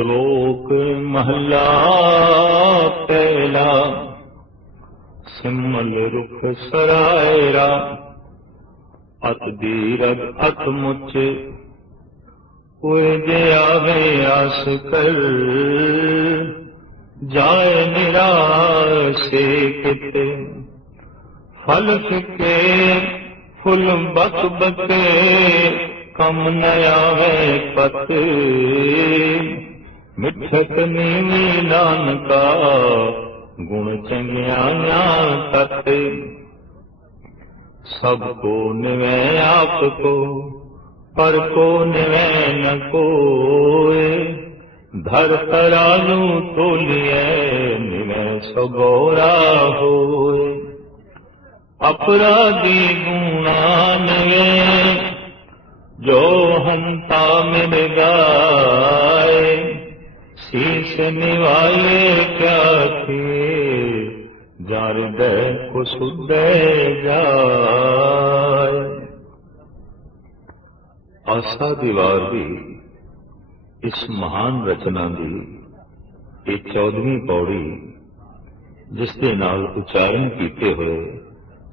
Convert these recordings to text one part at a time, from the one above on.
श्लोक महला पहला। सिमल रुख सरायरा अत दीरघ अत मुच, कोई जे आवे आस कर, जाए निराशे किते। फल फिके फुल बक बके, कम न आवे पत। मिठक नीवी नानका, गुण चंगिया तत। सबको निवे आपको, पर को निवे न कोय। धर तराजू तोलिए, निवे सगोरा होय। अपराधी गुणा निवे, जो हमता मिल गाए। शीश निवाले क्या थे, जा हृदय को सुदय जाए। आसा दी वार भी इस महान रचना की ये 14वीं पौड़ी, जिस दे नाल उच्चारण किए हुए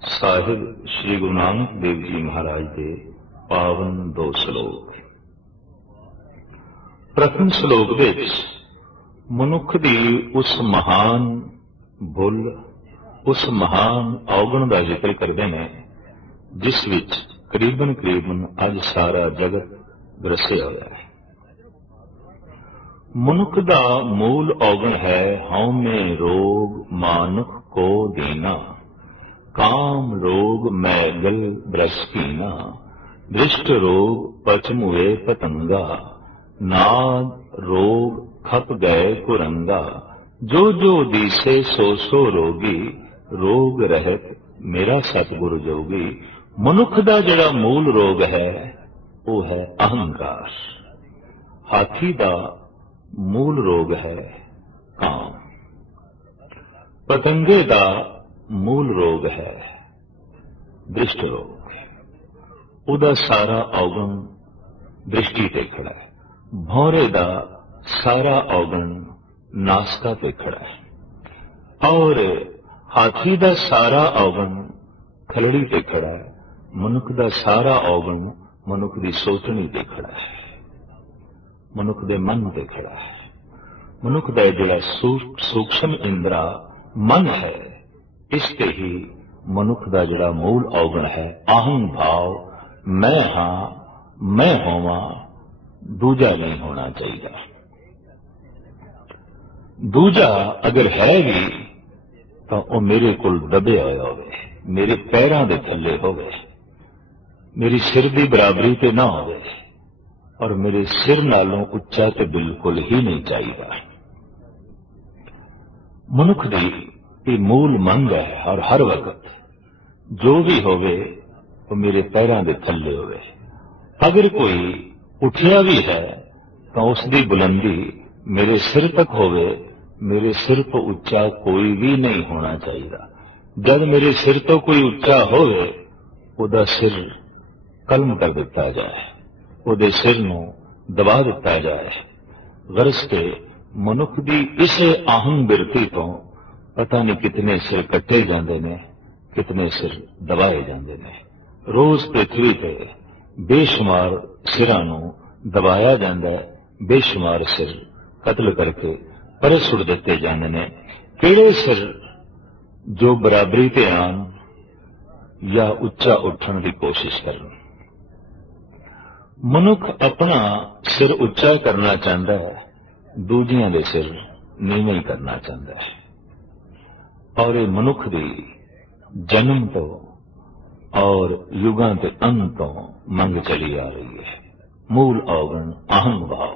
साहिब श्री गुरु नानक देव जी महाराज के पावन 2 श्लोक। प्रथम श्लोक विच मनुख दी उस महान भुल, उस महान औगण का जिक्र करते हैं, जिस विच करीबन अज सारा जगत ग्रसिया होया है। मनुख का मूल औगण है हौमे रोग मानुख को दीना। काम रोग मैगल ब्रशकीना, दृष्ट रोग पचमुए पतंगा। नाद रोग खप गए कुरंगा, जो जो दिसे सो सो रोगी। रोग रहत मेरा सतगुरु जोगी। मनुख का जिहड़ा मूल रोग है वो है अहंकार। हाथी का मूल रोग है काम। पतंगे का मूल रोग है दृष्ट रोग। उदा सारा औगण दृष्टि ते खड़ा है। भौरे का सारा औगण नासता पे खड़ा है। और हाथी का सारा औगण खलड़ी पे खड़ा है। मनुख का सारा औगण मनुख की सोचनी पे खड़ा है, मनुख के मन पे खड़ा है। मनुख का जिहड़ा सूक्ष्म इंद्रा मन है, इसते ही मनुख का जिहड़ा मूल औगण है अहं भाव। मैं हाँ, मैं होवां, दूजा नहीं होना चाहिए। दूजा अगर है भी तो वह मेरे को दबे होया होवे, मेरे पैरों के थले होवे, मेरी सिर की बराबरी ते ना होवे, और मेरे सिर नालों उच्चा तो बिल्कुल ही नहीं चाहिए। मनुख की ये मूल मंग है, और हर वक्त जो भी होवे वो मेरे पैरों के थले होवे। अगर कोई उठिया भी है तो उसकी बुलंदी मेरे सिर तक होवे। मेरे सिर तो उच्चा कोई भी नहीं होना चाहिए। जब मेरे सिर तो कोई उच्चा होवे, उदा सिर कलम कर दिता जाए, उदे सिर नूं दबा दिता जाए। गरज के मनुख की इस आहंग बिरती तो पता नहीं कितने सिर कट्टे जाते ने, कितने सिर दबाए जाते ने। रोज पृथ्वी पे बेशुमार सिरां नूं दबाया जाता है, बेशुमार सिर कतल करके परे सुट दिते जाते ने। किहड़े सिर जो बराबरी ते आन या उच्चा उठण की कोशिश करन। मनुख अपना सिर उच्चा करना चाहता है, दूजियां दे सिर नीवें करना चाहता है। और ये मनुख की जन्म तो और युगां ते अंत तो मंग चली आ रही है। मूल औगण अहंग भाव।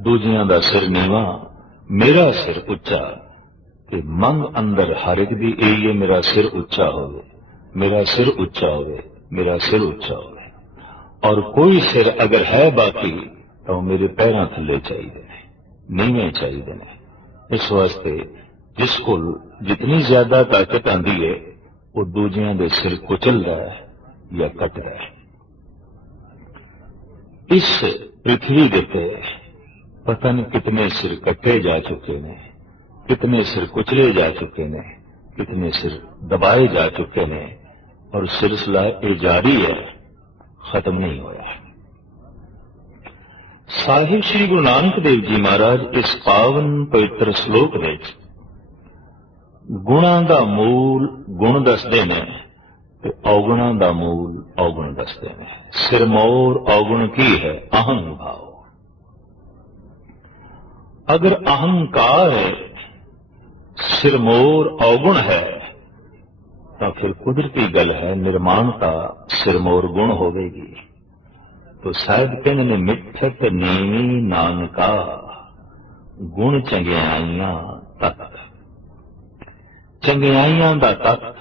दूजियां दा सिर नीवा, मेरा सिर उच्चा। कि मंग अंदर हर एक दी यही है, मेरा सिर उच्चा होवे, मेरा सिर उच्चा होवे, मेरा सिर उच्चा होवे। और कोई सिर अगर है बाकी तो मेरे पैरों थले चाहिए, नीवें चाहिए ने। इस वास्ते जिसको जितनी ज्यादा ताकत आती है वो दूजियां दे सिर कुचल रहा है या कट रहा है। इस पृथ्वी के पता नहीं कितने सिर कटे जा चुके ने, कितने सिर कुचले जा चुके ने, कितने सिर दबाए जा चुके ने, और सिलसिला ये जारी है, खत्म नहीं होया। साहिब श्री गुरु नानक देव जी महाराज इस पावन पवित्र श्लोक में गुणां दा मूल गुण दसदे ने ते अवगुणां दा मूल अवगुण दसदे ने। सिरमौर अवगुण की है? अहं भाव। अगर अहंकार है, सिरमौर अवगुण है, तो फिर कुदरती गल है निर्माणता सिरमौर गुण होवेगी। तो साहिब कहने ने मिठत नीवी नानका गुण चंगियाइयां तत्त। चंगियाइयां दा तत्त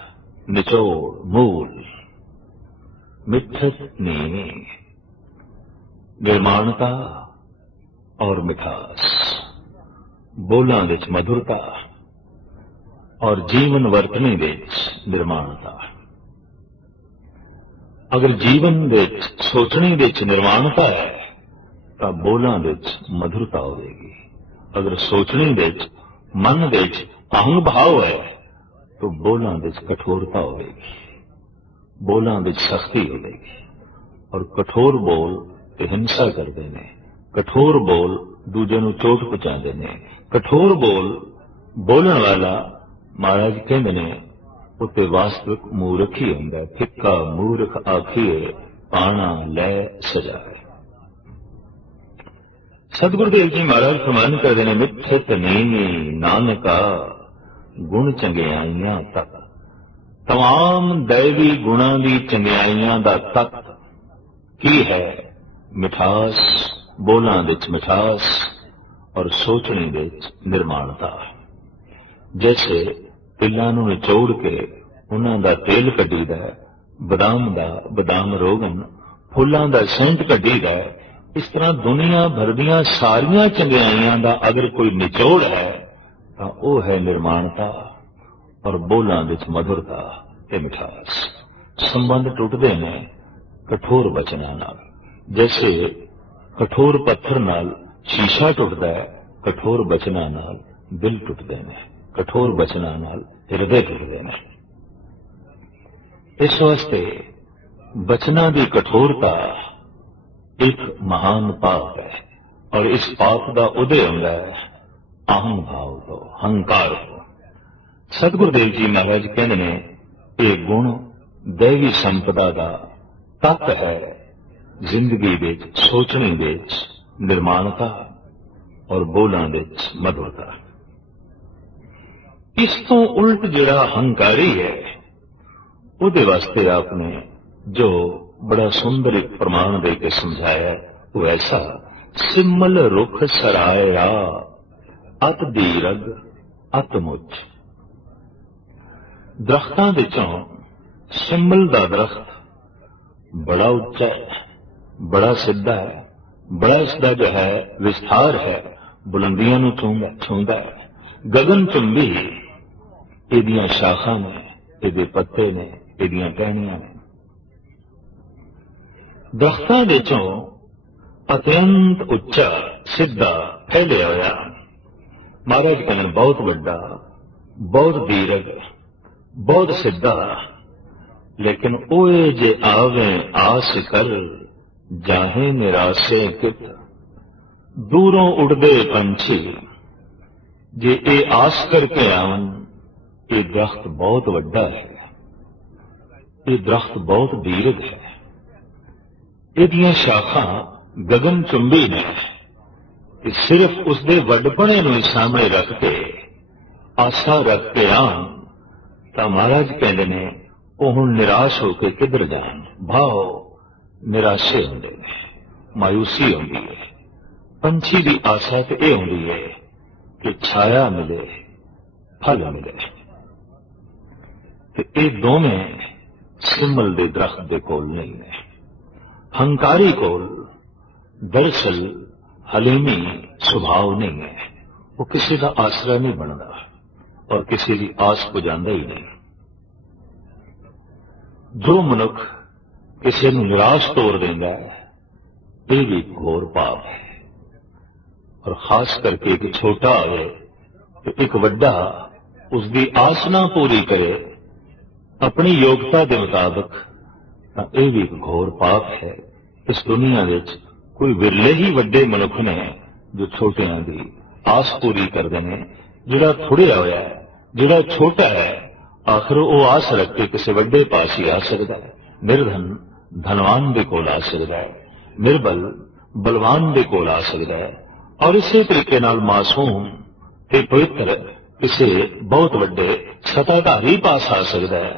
निचोड़ मूल मिठत नीवी निर्माणता और मिठास, बोलां विच मधुरता और जीवन वर्तने विच निर्माणता। अगर जीवन विच सोचने विच निर्माणता है तो बोलां विच मधुरता होगी। अगर सोचने विच मन विच अहंग भाव है तो बोलां विच कठोरता होगी, बोलां विच सख्ती होगी। और कठोर बोल ते हिंसा करते हैं, कठोर बोल दूजे नूं चोट पहुंचाते हैं। कठोर बोल बोलण वाला महाराज कहते ने उत्ते वास्तविक मूर्ख ही हुंदा है। फिक्का मूर्ख आखिए पाना लै सजाए। सतगुरुदेव जी महाराज फरमान करते हैं मिठत नीवी नानका गुण चंगियाइयां तक। तमाम दैवी गुणां दी चंगियाइयां दा तक की है? मिठास, बोलां विच मिठास और सोचने विच निर्माणता। जैसे तिल्लां नूं निचोड़ के उन्हां दा तेल कढीदा है, बदाम रोगन फुल्लां दा सेंट कढीदा है, इस तरह दुनिया भर दीयां सारियां चंगियाइयां दा अगर कोई निचोड़ है तो वह है निर्माणता और बोलां विच मधुरता ते मिठास। संबंध टुटदे ने कठोर वचनां नाल। जैसे कठोर पत्थर नाल शीशा टुटदा है, कठोर वचनां नाल दिल टुटदे ने, कठोर वचनां नाल हृदय टुटदे ने। इस वास्ते वचनां दी कठोरता एक महान पाप है और इस पाप का उदय होता है अहं भाव तो, हंकार तो। सतगुरुदेव जी महाराज कहते ने ये गुण दैवी संपदा का तत्व है जिंदगी विच सोचने विच निर्माणता और बोलां विच मधुरता। इस तो उल्ट जिहड़ा हंकारी है उहदे वास्ते आपने जो बड़ा सुंदर एक प्रमाण दे के समझाया वो ऐसा सिमल रुख सराया अत दीरग अत मुच। दरख्तां विचों सिमल दा दरख्त बड़ा उच्चा है, बड़ा सिद्धा है, बड़ा इसका जो है विस्तार है, बुलंदियां नूं छूंदा है। गगन चुंबी इहदियां शाखां ने, इहदे पत्ते ने, इहदियां टहनियां ने। दरख्तां विचों अत्यंत उच्चा सिद्धा फैलिया होया महाराज कहने बहुत वड्डा, बहुत दीरघ, बहुत सिद्धा। लेकिन ओए जे आवे आस कर जाहे निराशे कित। दूरों उड़दे पंछी जे ए आस करके आवन ये दरख्त बहुत वड्डा है, ये दरख्त बहुत दीर्घ है, इहदियां शाखां गगन चुंबी ने। सिर्फ उसके वड्डपणे नूं सामने रख के आशा रख के आन तो महाराज कहते ने वो हुण निराश होकर किधर जान। भाव निराशे होंदे ने, मायूसी होंदी है। पंछी की आशा तो यह होंदी है कि छाया मिले, फल मिले। तो ये दोवें सिमल दे दरख्त दे कोल नहीं है। हंकारी कोल दरअसल हलीमी स्वभाव नहीं है, वो किसी का आसरा नहीं बनता और किसी की आस पुजांदा ही नहीं। जो मनुख किसी को निराश तोड़ देंदा है ये भी घोर पाप है। और खास करके एक छोटा आवे तो एक वड्डा उसकी आस ना पूरी करे अपनी योग्यता के मुताबिक, तो यह भी एक घोर पाप है। इस दुनिया विच कोई विरले ही वड्डे मनुख ने जो छोटियां की आस पूरी करते हैं। जिहड़ा थोड़िया होया है, जिहड़ा छोटा है, आखिर वो आस रख के किसी वड्डे पास ही आ सकता है। निर्धन धनवान दे कोल आ सकता है, निर्बल बलवान दे कोल आ सकता है, और इसी तरीके नाल मासूम ते पवित्र किसी बहुत वड्डे सत्ताधारी पास आ सकता है।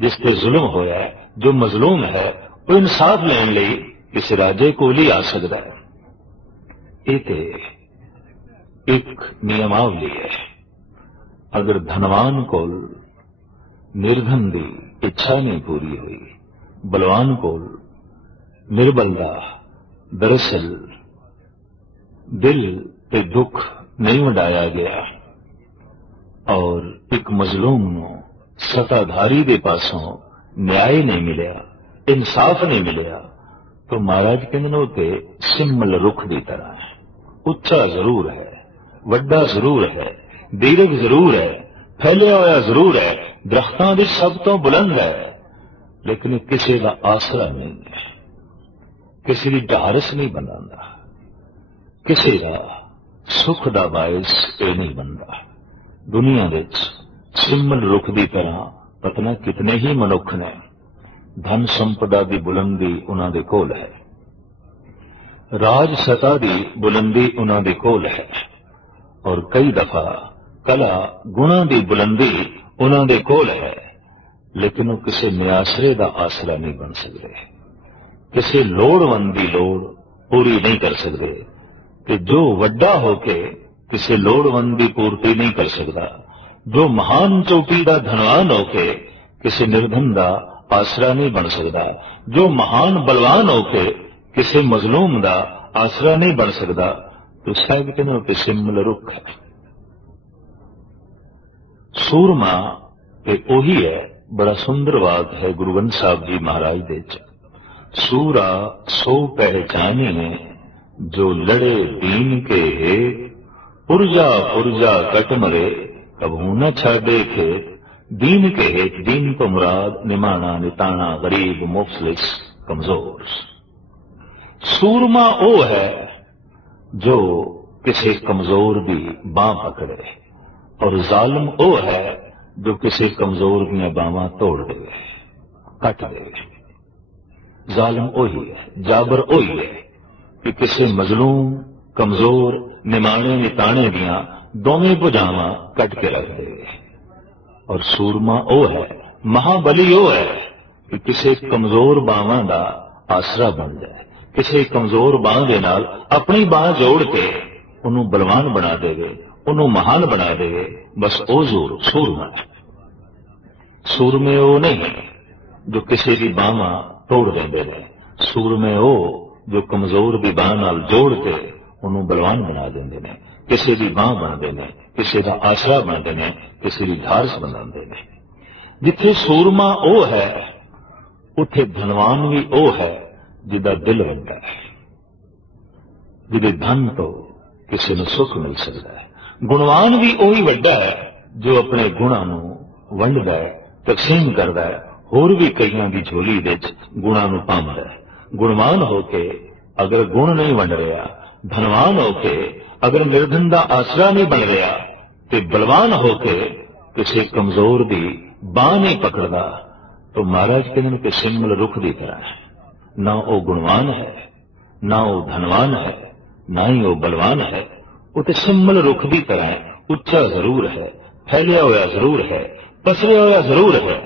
जिसते जुल्म होया है, जो मजलूम है, वो इंसाफ लेने लिए किसी राजे कोल ही आ सकता है। ये एक नियमावली है। अगर धनवान कोल निर्धन की इच्छा नहीं पूरी हुई, बलवान कोल निर्बल का दरअसल दिल ते दुख नहीं वंडाया गया, और एक मजलूम नूं सत्ताधारी दे पासों न्याय नहीं मिलिया, इंसाफ नहीं मिलिया, तो महाराज कहंदे ते सिमल रुख की तरह है। उच्चा जरूर है, वड्डा जरूर है, दीर्घ जरूर है, फैलिया होया जरूर है, दरख्तां दी सब तो बुलंद है, लेकिन किसी का आसरा नहीं है, किसी की ढारस नहीं बनाता, किसी का सुख का बायस ये नहीं बनता। दुनिया विच सिमल रुख की तरह पतना कितने ही मनुख ने, धन संपदा की बुलंदी उन्हां दे कोल है, राज सत्ता की बुलंदी उन्हां दे कोल है, और कई दफा कला गुणा की बुलंदी उन्हां दे कोल है, लेकिन वो किसी नियासरे का आसरा नहीं बन सकते, किसी लोड़वंद की लोड़ पूरी नहीं कर सकते। कि जो वड्डा होके किसी लोड़वंद की पूर्ति नहीं कर सकता, जो महान चोटी का धनवान होके किसी निर्धन का आसरा नहीं बन सकता, जो महान बलवान होके किसी मजलूम का आसरा नहीं बन सकता, तो साहब कहते कि सिमल रुख है। सूरमा ते ओही है, बड़ा सुंदर वाक है गुरु ग्रंथ साहब जी महाराज दे च। सूरा सो पहचाने जो लड़े दीन के हेत, पुरजा पुरजा कट मरे कबू न छाड़े खेत। दीन के हेत, दीन को मुराद निमाना निताना गरीब मुफलिस कमजोर। सूरमा वो है जो किसी कमजोर की बांह पकड़े, और जालिम वो है जो किसी कमजोर दियां बावां तोड़ दे, कट दे। जालिम वही है, जाबर वही है कि किसी मजलूम कमजोर निमाणे निताणे दियां दोवें भुजावां कट के रख दे। और सूरमा वो है, महाबली वो है कि किसी कमजोर बावां का आसरा बन जाए, किसी कमजोर बांह दे नाल अपनी बांह जोड़ के उन्होंने बलवान बना देवे, उन्होंने महान बना देवे। बस वो जोर सूरमा है। सूरमे वो नहीं जो किसी की बांह तोड़ देंगे हैं, सूरमे वो जो कमजोर की बांह नाल जोड़ के उन्होंने बलवान बना देंगे हैं, किसी की बांह बनते हैं, किसी का आसरा बनते हैं, किसी की ढारस बनाते हैं। जिथे सूरमा वो है, उथे धनवान भी वो है जिदा दिल वड्डा है, जिदे धन तो किसी ने सुख मिल सकता है। गुणवान भी वही वड्डा है जो अपने गुणों को वंडदा है, तकसीम करता है, होर भी कईयां की झोली विच गुणों को पाउंदा है। गुणवान होके अगर गुण नहीं वंड रहा, धनवान होके अगर निर्धन का आसरा नहीं बन रहा, तो बलवान होके किसी कमजोर की बांह नहीं पकड़ता, तो महाराज कहते कि सिमल रुख की तरह है। ना वो गुणवान है, ना वो धनवान है, ना ही वो बलवान है। वो तो सिमल रुख की तरह है, उच्चा जरूर है, फैलिया होया जरूर है, पसरिया होया जरूर है,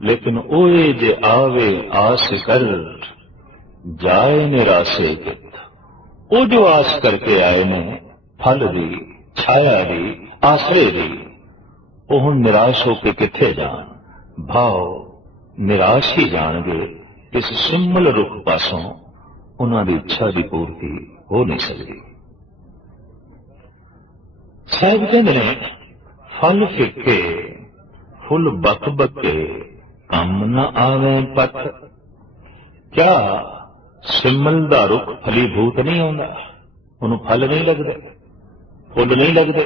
लेकिन ओए जे आवे आस कर जाए निराशे कित। वो जो आस करके आए ने फल दी, छाया दी, आसरे दी, वो हुण निराश होके किथे जान, भाव निराश ही जाणगे। इस सिमल रुख पासों उन्हां दी इच्छा की पूर्ति हो नहीं सकती। साहिब कहते ने फल फिके फुल बक बके कम न आवे पथ। क्या सिमल दा रुख फलीभूत नहीं होंदा? ਉਹਨੂੰ ਫਲ ਨਹੀਂ ਲੱਗਦੇ, ਫੁੱਲ ਨਹੀਂ ਲੱਗਦੇ।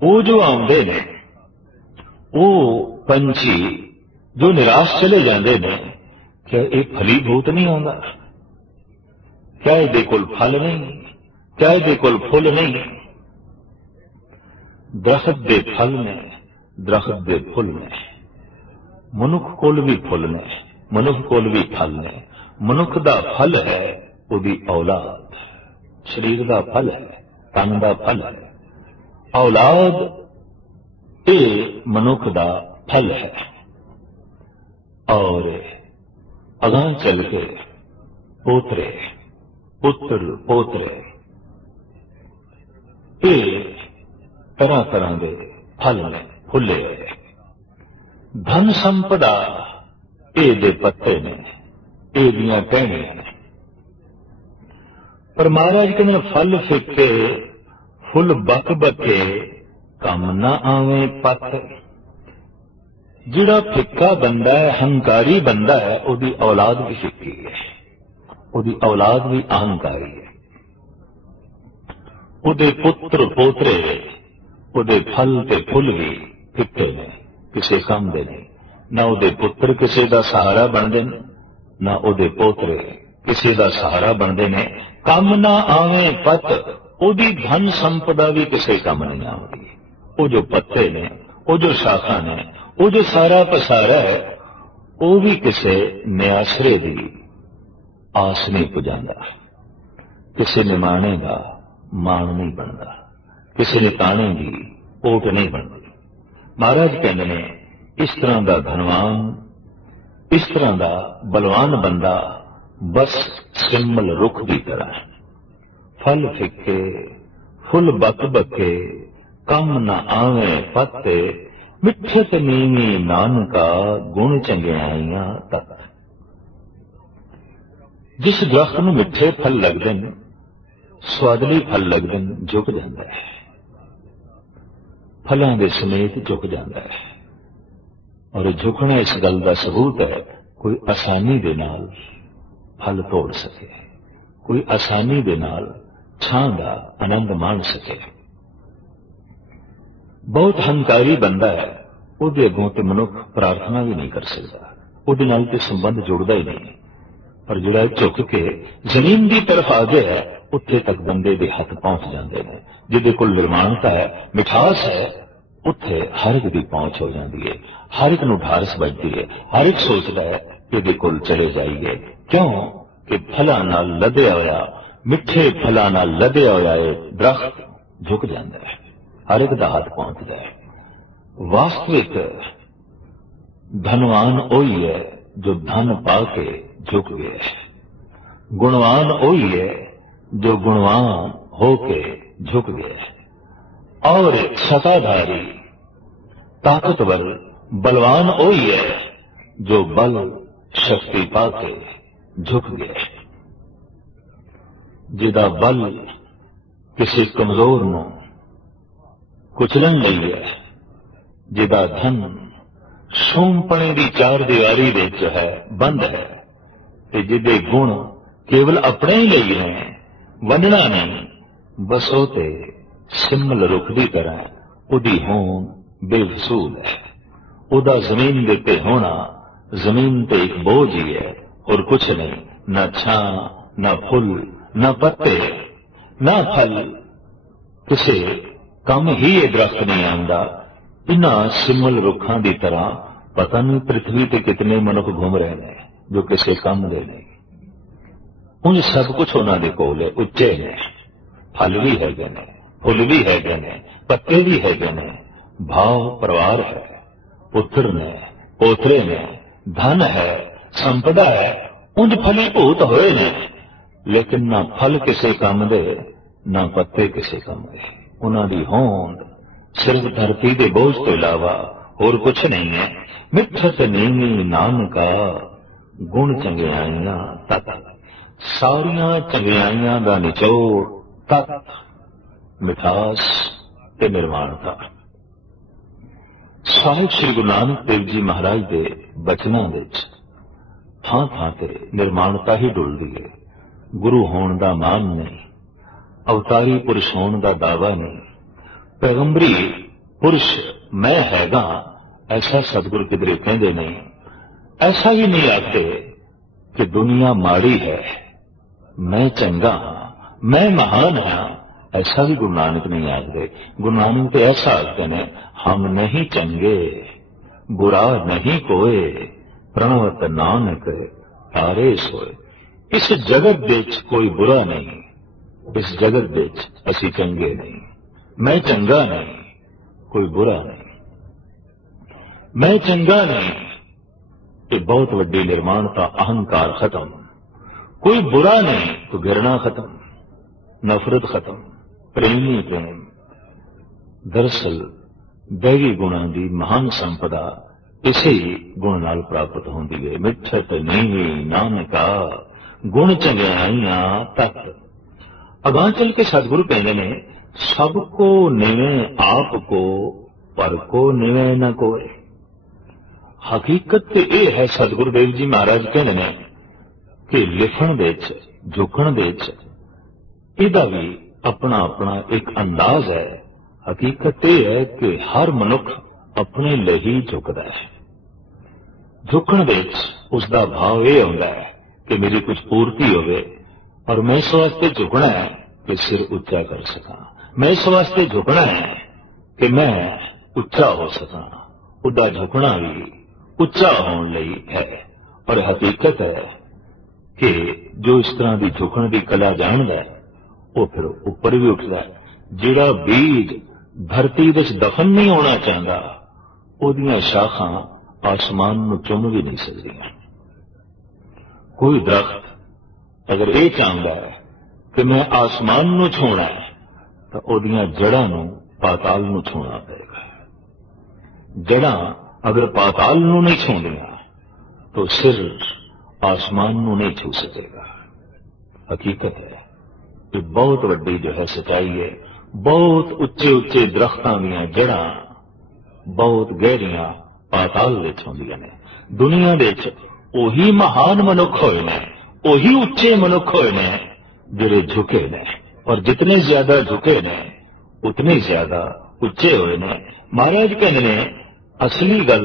ਉਹ ਜੋ ਆਉਂਦੇ ਨੇ ਉਹ ਪੰਛੀ ਜੋ ਨਿਰਾਸ਼ ਚਲੇ ਜਾਂਦੇ ਨੇ, ਕਿ ਇਹ ਫਲੀਭੂਤ ਨਹੀਂ ਆਉਂਦਾ, ਕਿਆ ਇਹਦੇ ਕੋਲ ਫਲ ਨਹੀਂ, ਕਿਆ ਇਹਦੇ ਕੋਲ ਫੁੱਲ ਨਹੀਂ। ਦਰਖਤ ਦੇ ਫਲ ਨੇ, ਦਰਖਤ ਦੇ ਫੁੱਲ ਨੇ, ਮਨੁੱਖ ਕੋਲ ਵੀ ਫੁੱਲ ਨੇ, ਮਨੁੱਖ ਕੋਲ ਵੀ ਫਲ ਨੇ। ਮਨੁੱਖ ਦਾ ਫਲ ਹੈ ਉਹਦੀ ਔਲਾਦ, ਸਰੀਰ ਦਾ ਫਲ ਹੈ, ਤਨ ਦਾ ਫਲ ਹੈ। ਔਲਾਦ ਇਹ ਮਨੁੱਖ ਦਾ फल है। और अगां चल के पोतरे, पुत्र पोतरे, ये तरह तरह के फल ने फुले हुए। धन संपदा ये दे पत्ते ने, ये दियां टहनियां ने। पर महाराज कहते फल फिक्के फुल बक बके कम ना आवे पत। जिहड़ा फिक्का बंदा है, हंकारी बंदा है, उहदी औलाद भी फिक्की है, उहदी औलाद भी अहंकारी है। उहदे पुत्र पोतरे, उहदे फल ते फुल भी फिक्के ने, किसी काम दे नहीं। ना उहदे पुत्र किसी दा सहारा बनदे ने, ना उहदे पोतरे किसी दा सहारा बनदे ने। कम ना आवे पत, उहदी धन संपदा भी किसी काम नहीं आउंदी। वो जो पत्ते ने, वो जो शाखा ने, वो जो सारा पसारा है, वो भी किसी न्यासरे की आस नहीं पुजांदा। किसी निमाणे का मान नहीं बनता, किसी निताणे की ओट नहीं बनती। महाराज कहते ने इस तरह का धनवान, इस तरह का बलवान बंदा बस सिमल रुख की तरह, फल फिक्के फुल बक बके कम न आवे पत्ते। मिठत नीवी नानका गुण चंगियाइयां तक। जिस दरख्त नूं मिठे फल लगते हैं, स्वादली फल लगते हैं, झुक जाता है, फलों के समेत झुक जाता है। और झुकना इस गल का सबूत है, कोई आसानी दे नाल फल तोड़ सके, कोई आसानी दे नाल छां दा आनंद मान सके। बहुत हंकारी बंदा है, उहदे अगों ते मनुख प्रार्थना भी नहीं कर सकता, उहदे नाल ते संबंध जुड़ता ही नहीं। पर जिहड़ा झुक के जमीन की तरफ आ गया, उत्थे तक बंदे दे हथ पहुंच जाते हैं। जिहदे कोल निर्माणता है, मिठास है, उत्थे हर एक की पहुंच हो जाती है, हर एक नूं ढारस बजती है, हर एक सोचता है इहदे कोल चले जाइए। क्यों कि फलां नाल लदया होया, मिठे फलां नाल लदया होया दरख्त झुक जाता है, हर एक दा हाथ पहुंचता है। वास्तविक धनवान वही है जो धन पाके झुक गया, गुणवान वही है जो गुणवान होके झुक गया। और सत्ताधारी ताकतवर बलवान वही है जो बल शक्ति पाके झुक गया। जिदा बल किसी कमजोर नूं कुचलन लई है, जिदा धन सोमपणे की चार दीवारी विच है, बंद है, ते जिदे गुण केवल अपने ही लई ने, वंडना नहीं, बस वो ते सिमल रुख की तरह उहदी होंद बेवसूल है। उहदा जमीन दे ते होना जमीन ते एक बोझ ही है और कुछ नहीं। न छां, न फुल, न पत्ते, न फल, किसी कम ही ये दरख्त नहीं आंदा। इन्हां सिमल रुखां की तरह पता नहीं पृथ्वी पर कितने मनुख घूम रहे हैं जो किसी काम दे नहीं। उन सब कुछ उन्होंने कोल है, उच्चे ने, फल भी है, फुल भी है, पत्ते भी है, भाव परिवार है, पुत्र ने, पोतरे ने, धन है, संपदा है, उंज फली भूत होए ने, लेकिन ना फल किसी काम दे, ना पत्ते किसी काम दे। उन्होंने होंद सिर्फ धरती के बोझ तो इलावा और कुछ नहीं है। मिठत नीवी नानका गुण चंगियाइयां तत। सारियां चंगियाइयां दा निचोड़ तत मिठास ते निर्माणता। साहिब श्री गुरु नानक देव जी महाराज के बचनों विच थां थां ते निर्माणता ही डुलदी है। गुरु होण दा मान नहीं, अवतारी पुरुष होने का दावा नहीं, पैगंबरी पुरुष मैं हैगा ऐसा सतगुरु किधरे कहते नहीं। ऐसा ही नहीं आखते कि दुनिया माड़ी है, मैं चंगा हाँ, मैं महान हाँ, ऐसा भी गुरु नानक नहीं आखते। गुरु नानक तो ऐसा आखते हैं, हम नहीं चंगे बुरा नहीं कोए, प्रणवत नानक तारे सोए। इस जगत विच कोई बुरा नहीं, इस जगत विच असी चंगे नहीं। मैं चंगा नहीं, कोई बुरा नहीं। मैं चंगा नहीं, ये बहुत वड्डी निर्माणता, अहंकार खत्म। कोई बुरा नहीं तो घृणा खत्म, नफरत खत्म, प्रेम ही प्रेम। दरअसल दैवी गुणों की महान संपदा इसे गुण नाल प्राप्त होती है। मिठत नीवी नानका गुण चंगियाइया तक। अगां चल के सतगुरु कहते ने, सबको निवे आप को पर को निवे न कोई। हकीकत तो यह है, सतगुरुदेव जी महाराज कहते हैं कि लिखण दे झुकण दे इहदा भी अपना अपना एक अंदाज है। हकीकत यह है कि हर मनुख अपने लिए ही झुकता है। झुकण दे उसका भाव यह होता है कि मेरी कुछ पूर्ति होवे, और मैं इस वास्ते झुकना है कि सिर उच्चा कर सका। मैं इस वास्ते झुकना है कि मैं उच्चा हो सका। उदा झुकना भी उच्चा होने लई है। और हकीकत है कि जो इस तरह की झुकण की कला जानता है वो फिर ऊपर भी उठता है। जिहड़ा बीज धरती विच दफन नहीं होना चाहता, उहदियां शाखां आसमान नूं चुम भी नहीं सकदियां। कोई दरख्त अगर ये चाहता है कि मैं आसमान नूं छूना है, तो उहदियां जड़ां नूं पाताल नूं छूना पड़ेगा। जड़ां अगर पाताल नूं नहीं छूंदियां तो सिर आसमान नूं नहीं छू सकेगा। हकीकत है कि बहुत वड्डी जो है सच्चाई है। बहुत उच्चे उच्चे दरख्तां दीयां जड़ां बहुत गहरियां पाताल विच होंदियां ने। दुनिया विच ओही महान मनुख होए ने, ओही उच्चे मनुख होए ने जिहड़े झुके ने, और जितने ज्यादा झुके ने उतने ज्यादा उच्चे होए ने। महाराज कहते ने असली गल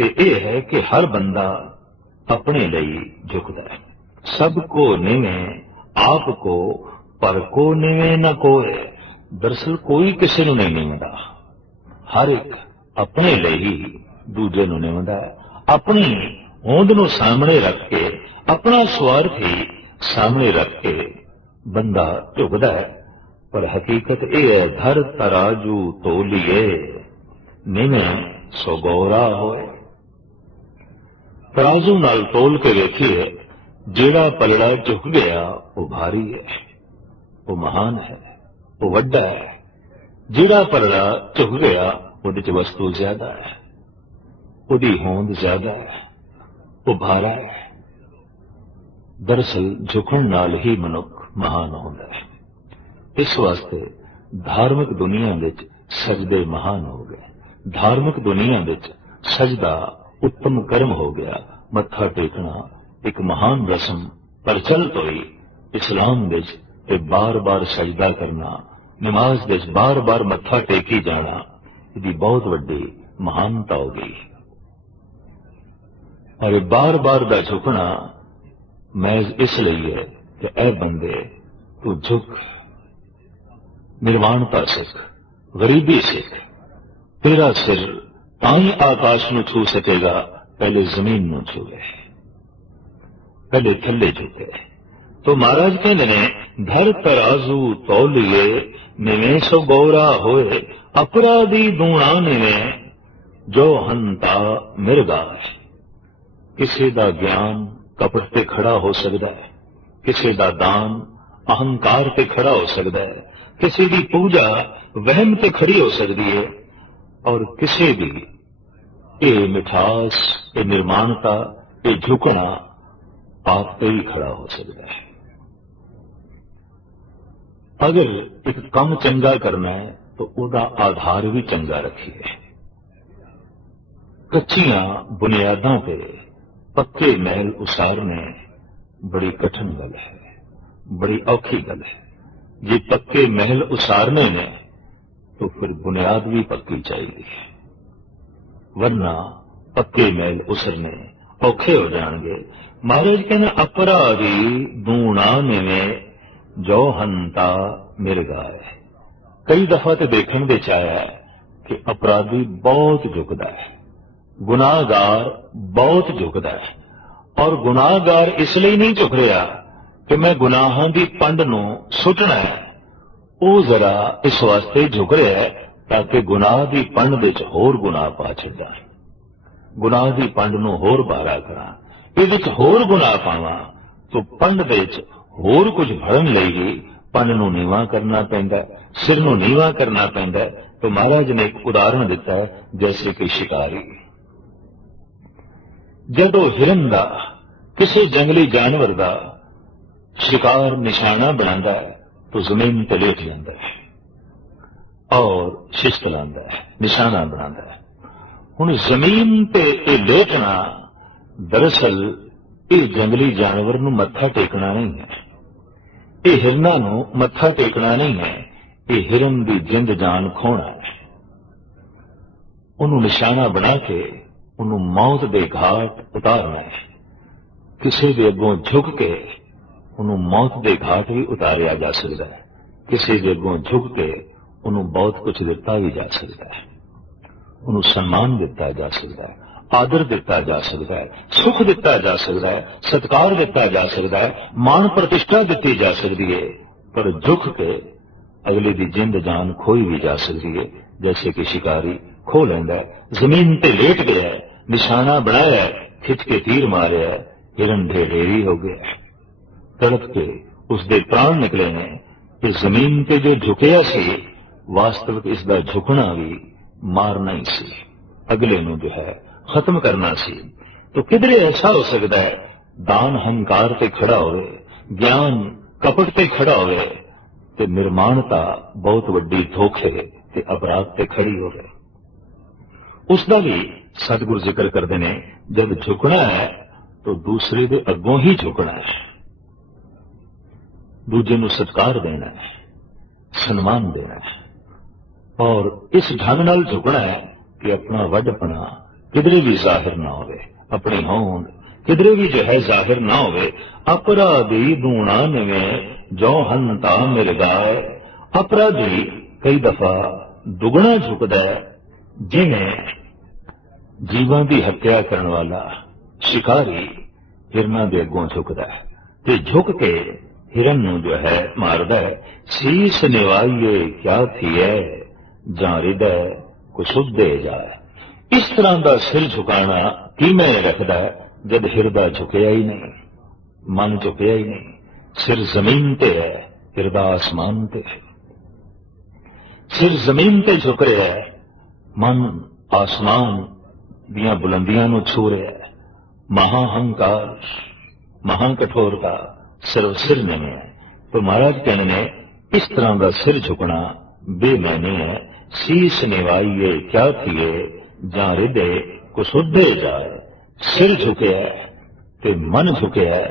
यह है कि हर बंदा अपने लिए झुकता है। सबको निवे आप को पर को निवे न कोई। दरअसल कोई किसी को नहीं निवदा, हर एक अपने लिए ही दूजे को निवदा है। अपनी होंद नूं सामने रख के, अपना स्वार्थ ही सामने रख के बंदा झुकदा है। पर हकीकत यह है, धर तराजू तोलिए निवे सो गौरा होए। तराजू नाल तोल के देखिए, जेड़ा पलड़ा झुक गया वो भारी है, वो महान है, वो वड्डा है। जेड़ा पलड़ा झुक गया उहदे च वस्तु ज्यादा है, उहदी होंद ज्यादा है, वो भारा है। दरअसल झुकण नाल ही मनुख महान होंदा है। इस वास्ते धार्मिक दुनिया विच सजदे महान हो गए। धार्मिक दुनिया विच सजदा उत्तम कर्म हो गया। मत्था टेकना एक महान रस्म प्रचलित हुई इस्लाम विच। बार बार सजदा करना, नमाज विच बार बार मत्था टेकी जाना, इसकी बहुत वड्डी महानता हो गई। और बार बार दा झुकना महज इसलिए है कि ऐ बंदे तू झुक, निर्वाणता सीख, गरीबी सीख। तेरा सिर ताई आकाश नूं छू सकेगा, पहले जमीन नूं छूए, पहले थल्ले झुके। तो महाराज कहते ने, धर तराजू तौलिए निवे सो गौरा होए। अपराधी दूणा निवे जो हंता मिर्गा। किसी दा ज्ञान कपट ते खड़ा हो सकता है, किसी दा दान अहंकार ते खड़ा हो सकता है, किसी की पूजा वहम ते खड़ी हो सकती है, और किसी भी ये मिठास, ये निर्माणता, ये झुकना पाप पे ही खड़ा हो सकता है। अगर एक काम चंगा करना है तो उसका आधार भी चंगा रखिए। कच्चियां बुनियादां पे पक्के महल उसारने बड़ी कठिन गल है, बड़ी औखी गल है। जे पक्के महल उसारने ने तो फिर बुनियाद भी पक्की चाहिए, वरना पक्के महल उसरने औखे हो जाएंगे। महाराज कहना अपराधी दूना में जो हंता मिर्गाए। कई दफा तो देखने दे आया कि अपराधी बहुत झुकदा है, गुनाहगार बहुत झुकदा है, और गुनाहगार इसलिए नहीं झुक रहा कि मैं गुनाहां दी पंड नूं सुटना है, वो जरा इस वास्ते झुक रहा है ताकि गुनाह दी पंड विच होर गुनाह पा छड्डां, गुनाह दी पंड नूं होर बारा करां, इहदे विच होर गुनाह पावां तो पंड दे विच होर कुछ भरन लई पंड नूं नीवां करना पैंदा, सिर नूं नीवां करना पैंदा। तो महाराज ने एक उदाहरण दिता है, जैसे कि शिकारी जदों हिरन दा किसी जंगली जानवर दा शिकार निशाना बनांदा है तो जमीन ते लेट जांदा है और शिश्त लांदा है, निशाना बनांदा है। हुण जमीन ते लेटना दरअसल ये जंगली जानवर नूं मत्था टेकना नहीं है, ये हिरना नूं मत्था टेकना नहीं है, ये हिरन की जिंद जान खोना है। उन्होंने निशाना बना के उन्होंने मौत के घाट उतारना है। किसी के अगों झुक के उन्होंने मौत के घाट भी उतारिया जा सकता है, किसी के अगों झुक के उन्होंने बहुत कुछ दिता भी जा सकता है, उन्होंने सम्मान दिता जा सकता है, आदर दिता जा सकता है, सुख दिता जा सकता है, सत्कार दिता जा सकता है, मान प्रतिष्ठा दी जा सकती है, पर झुक के अगले की जिंद जान खोई भी जा सकती है। जैसे कि शिकारी खो लेंदा है, जमीन ते लेट गया है, निशाना बनाया है, खिंच के तीर मारिया है, हिरन ढेरी हो गया है, तड़प के उसके प्राण निकले ने। इस जमीन पे जो झुकिया सी वास्तविक इसका झुकना भी मारना ही सी, अगले नूं जो है खत्म करना सी। तो किधरे ऐसा हो सकता है दान हंकार ते खड़ा होवे, ज्ञान कपट ते खड़ा होवे, ते निर्माणता बहुत वड्डी धोखे ते अपराध ते खड़ी होवे। उसका भी सतगुरु जिक्र करते हैं, जब झुकना है तो दूसरे दे अगों ही झुकना है, दूजे नूं सत्कार देना है, सन्मान देना है, और इस ढंग नाल झुकना है कि अपना वड्डपना किधरे भी जाहिर ना होवे, अपनी होंद किधरे भी जो है जाहिर ना होवे। अपराधी दूना नवें जो हंता मिर्गाए। अपराधी कई दफा दुगना झुकदा है, जिन्हें जीवां की हत्या करने वाला शिकारी हिरना दे अगों झुकदा है, ते झुक के हिरन नूं जो है मारदा है। शीस निवाइए क्या थी है, जां हृदय को शुद्धे जाए। इस तरह का सिर झुकाना की मैंने रखता है जब हिरदा झुकिया ही नहीं, मन झुकिया ही नहीं, सिर जमीन ते है, हिरदा आसमान ते है। सिर जमीन ते झुक रहा है, मन आसमान दियां बुलंदियां नूं छू रहा है। महाहंकार महाकठोरता सिर्फ सिर नहीं है। तो महाराज कहने ने इस तरह का सिर झुकना बेमानी है। शीश निवाइए क्या थिए, जां हृदय को शुद्धे जाए। सिर झुके है ते मन झुके है,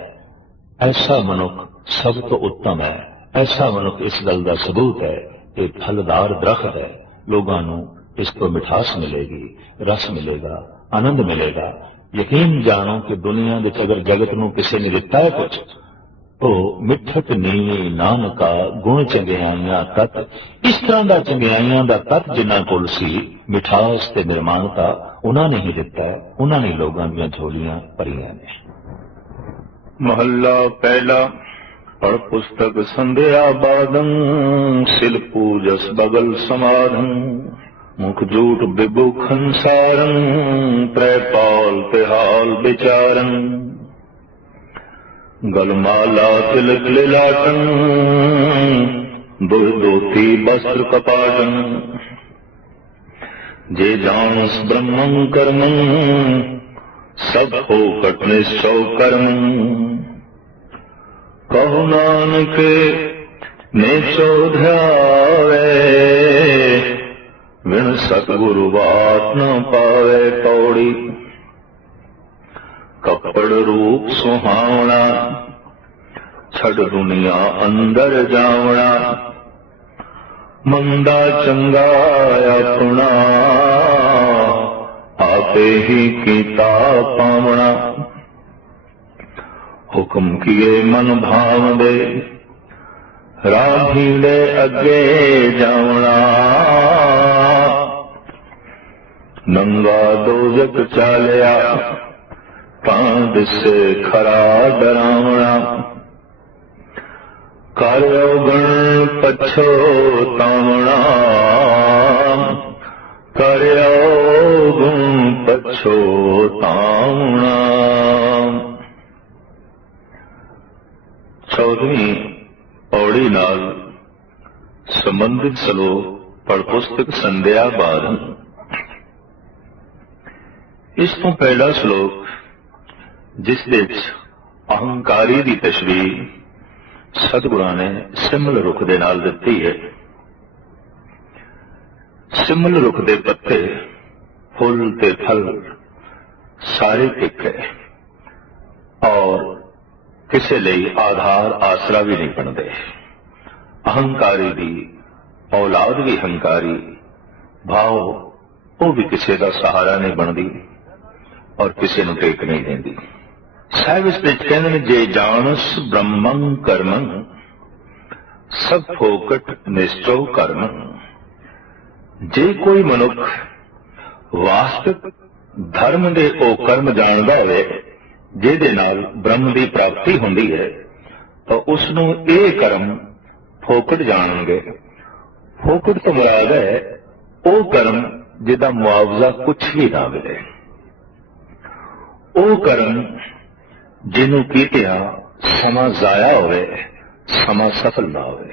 ऐसा मनुख सब तो उत्तम है। ऐसा मनुख इस गल का सबूत है कि फलदार दरख्त है, लोगों को इस तो मिठास मिलेगी, रस मिलेगा, आनंद मिलेगा। यकीन जानो कि दुनिया के अगर जगत नूं किसी ने दिता है कुछ तो मिठत नीवी नानका गुण चंगियाइयां तत। इस तरह का चंगियाइयां का तत जिन्हां कोल सी, मिठास ते निर्माणता उन्होंने ही दिता है, उन्होंने लोगों दी झोलियां भरियां ने। महला पहला। पढ़ पुस्तक संध्या बादं, सिल पूजस बगल समाधं। मुख जूट बिबुखन सारं, त्रैपाल तिहाल विचारं। गलमाला तिलक लिलाटं, दुर्दोती वस्त्र कपाटं। जे जानस ब्रह्मं कर्मं, सब हो कट निश्चय कर्म। कहो नानक नेचो ध्यावे, विण सतगुरु बात न पावे पौड़ी। कपड़ रूप सुहावना, छड़ दुनिया अंदर जावना, मंदा चंगा अपना आपे ही कीता पावना। हुक्म किए मन भाव दे राही दे अगे जावना, नंगा दोजक चालिया तां दिसे खरा डरावना। कर अवगण पछोतावना, कर अवगुण पछोतावना। 14वीं पौड़ी नाल संबंधित श्लोक पढ़ पुस्तक संध्या 12। इस तो पहला श्लोक जिस विच अहंकारी की तस्वीर सतगुरां ने सिमल रुख दे नाल दित्ती है। सिमल रुख दे पत्ते, फुल ते फल सारे एक है और किसी लई आधार आसरा भी नहीं बनते। अहंकारी की औलाद भी हंकारी, भाव वो भी किसी का सहारा नहीं बनती और किसी को टेक नहीं देती। साहिब इस कहते हैं, जे जानस ब्रह्मं कर्मं सब फोकट निश्चो कर्म। जे कोई मनुख वास्तविक धर्म दे ओ कर्म जानदा है जिहदे नाल ब्रह्म की प्राप्ति होंदी है, तो उसनों ये कर्म फोकट जानणगे। फोकट तो मुराद है वो कर्म जिहदा मुआवजा कुछ भी ना मिले, वो कर्म जिन्हों कीतिया समा जाया होवे, समा सफल ना होवे।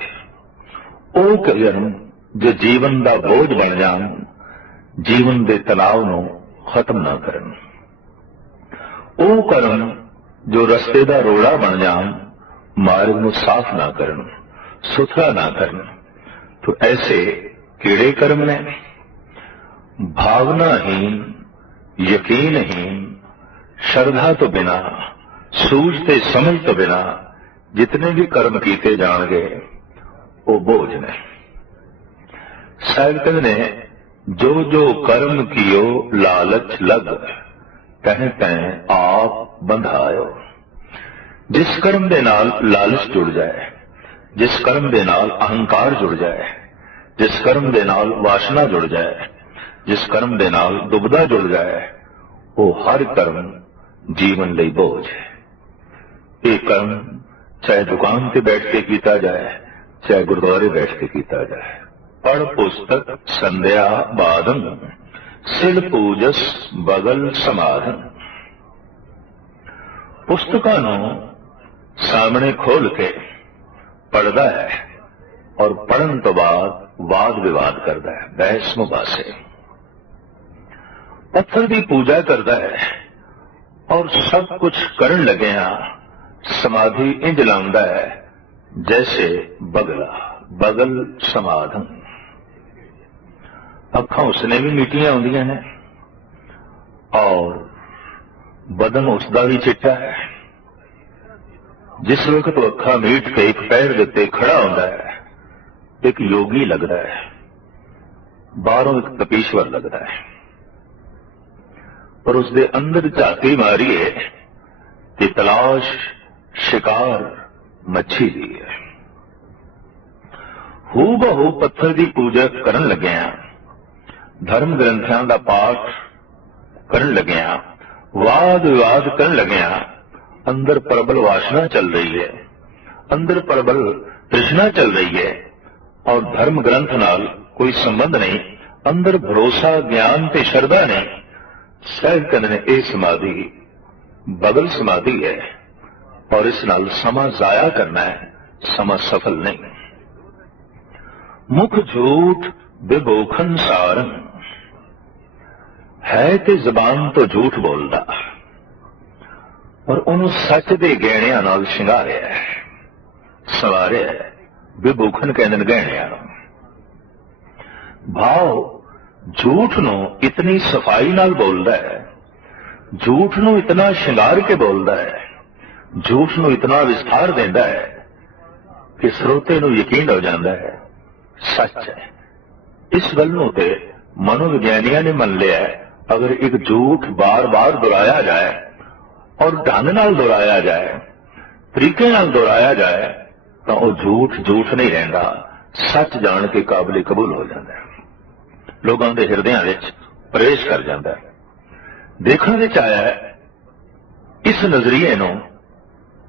वो कर्म जो जीवन का बोझ बन जान, जीवन के तनाव नूं खत्म ना करन। वो कर्म जो रस्ते का रोड़ा बन जान, मार्ग नूं साफ ना करन, सुथरा ना करन। तो ऐसे किड़े कर्म ने? भावनाहीन, यकीनहीन, श्रद्धा तो बिना, सूझते समझ तो बिना जितने भी कर्म किए जाएंगे वो बोझ ने। साहिब कहते ने, जो जो कर्म कियो लालच लग, कह तैं आप बंधायो। जिस कर्म दे नाल लालच जुड़ जाए, जिस कर्म दे नाल अहंकार जुड़ जाए, जिस कर्म दे नाल वासना जुड़ जाए, जिस कर्म दे नाल दुबदा जुड़ जाए, वो हर कर्म जीवन लई बोझ है। ये कर्म चाहे दुकान से बैठ के किया जाए, चाहे गुरुद्वारे बैठ के किया जाए। पढ़ पुस्तक संध्या बादन, सिर पूजस बगल समाधन। पुस्तकां नूं सामने खोल के पढ़दा है और पढ़न तो बाद वाद विवाद करता है, बहस मुबासे। पत्थर की पूजा करता है और सब कुछ करन लगे समाधि इंज लाउंदा है जैसे बगला, बगल समाधन। अखां उसने भी मीटियां आउंदियां ने और बदन उसका भी चिट्टा है। जिस वक्त वो अखा मीट के एक पैर देते खड़ा होता है, एक योगी लगता है, बाहरों एक तपीश्वर लगता है। पर उसके अंदर झाती मारी है कि तलाश शिकार मच्छी दी है। हू बहु पत्थर की पूजा करन लगे, धर्म ग्रंथों का पाठ करन लगे, वाद विवाद करन लगे, अंदर प्रबल वासना चल रही है, अंदर प्रबल तृष्णा चल रही है और धर्म ग्रंथ नाल कोई संबंध नहीं, अंदर भरोसा ज्ञान ते श्रद्धा नहीं। शायद कहने ये समाधि बगल समाधि है और इस नाल समा जाया करना है, समा सफल नहीं। मुख झूठ विभोखन सारन है ते जबान तो झूठ बोलदा और उन्होंने सच दे गहणियां नाल शिंगारिया है, सवारिया है। विभूखन कहते गहणियां भाव झूठ नो इतनी सफाई नाल बोलदा है, झूठ नो इतना शिंगार के बोलदा है, झूठ ਨੂੰ इतना विस्तार देता है कि ਸਰੋਤੇ ਨੂੰ ਯਕੀਨ ਹੋ ਜਾਂਦਾ है सच है। इस गल ਨੂੰ ਤੇ मनोविज्ञानियों ने मन लिया है, अगर एक झूठ बार बार दोहराया जाए और ढंग नाल दोहराया जाए, तरीके नाल दोहराया जाए, तो वह झूठ झूठ नहीं रहता, सच जान के काबिल कबूल हो जाता है, लोगों के हिरदियां विच प्रवेश कर जाता है। देखने विच आया है इस नजरिए नूं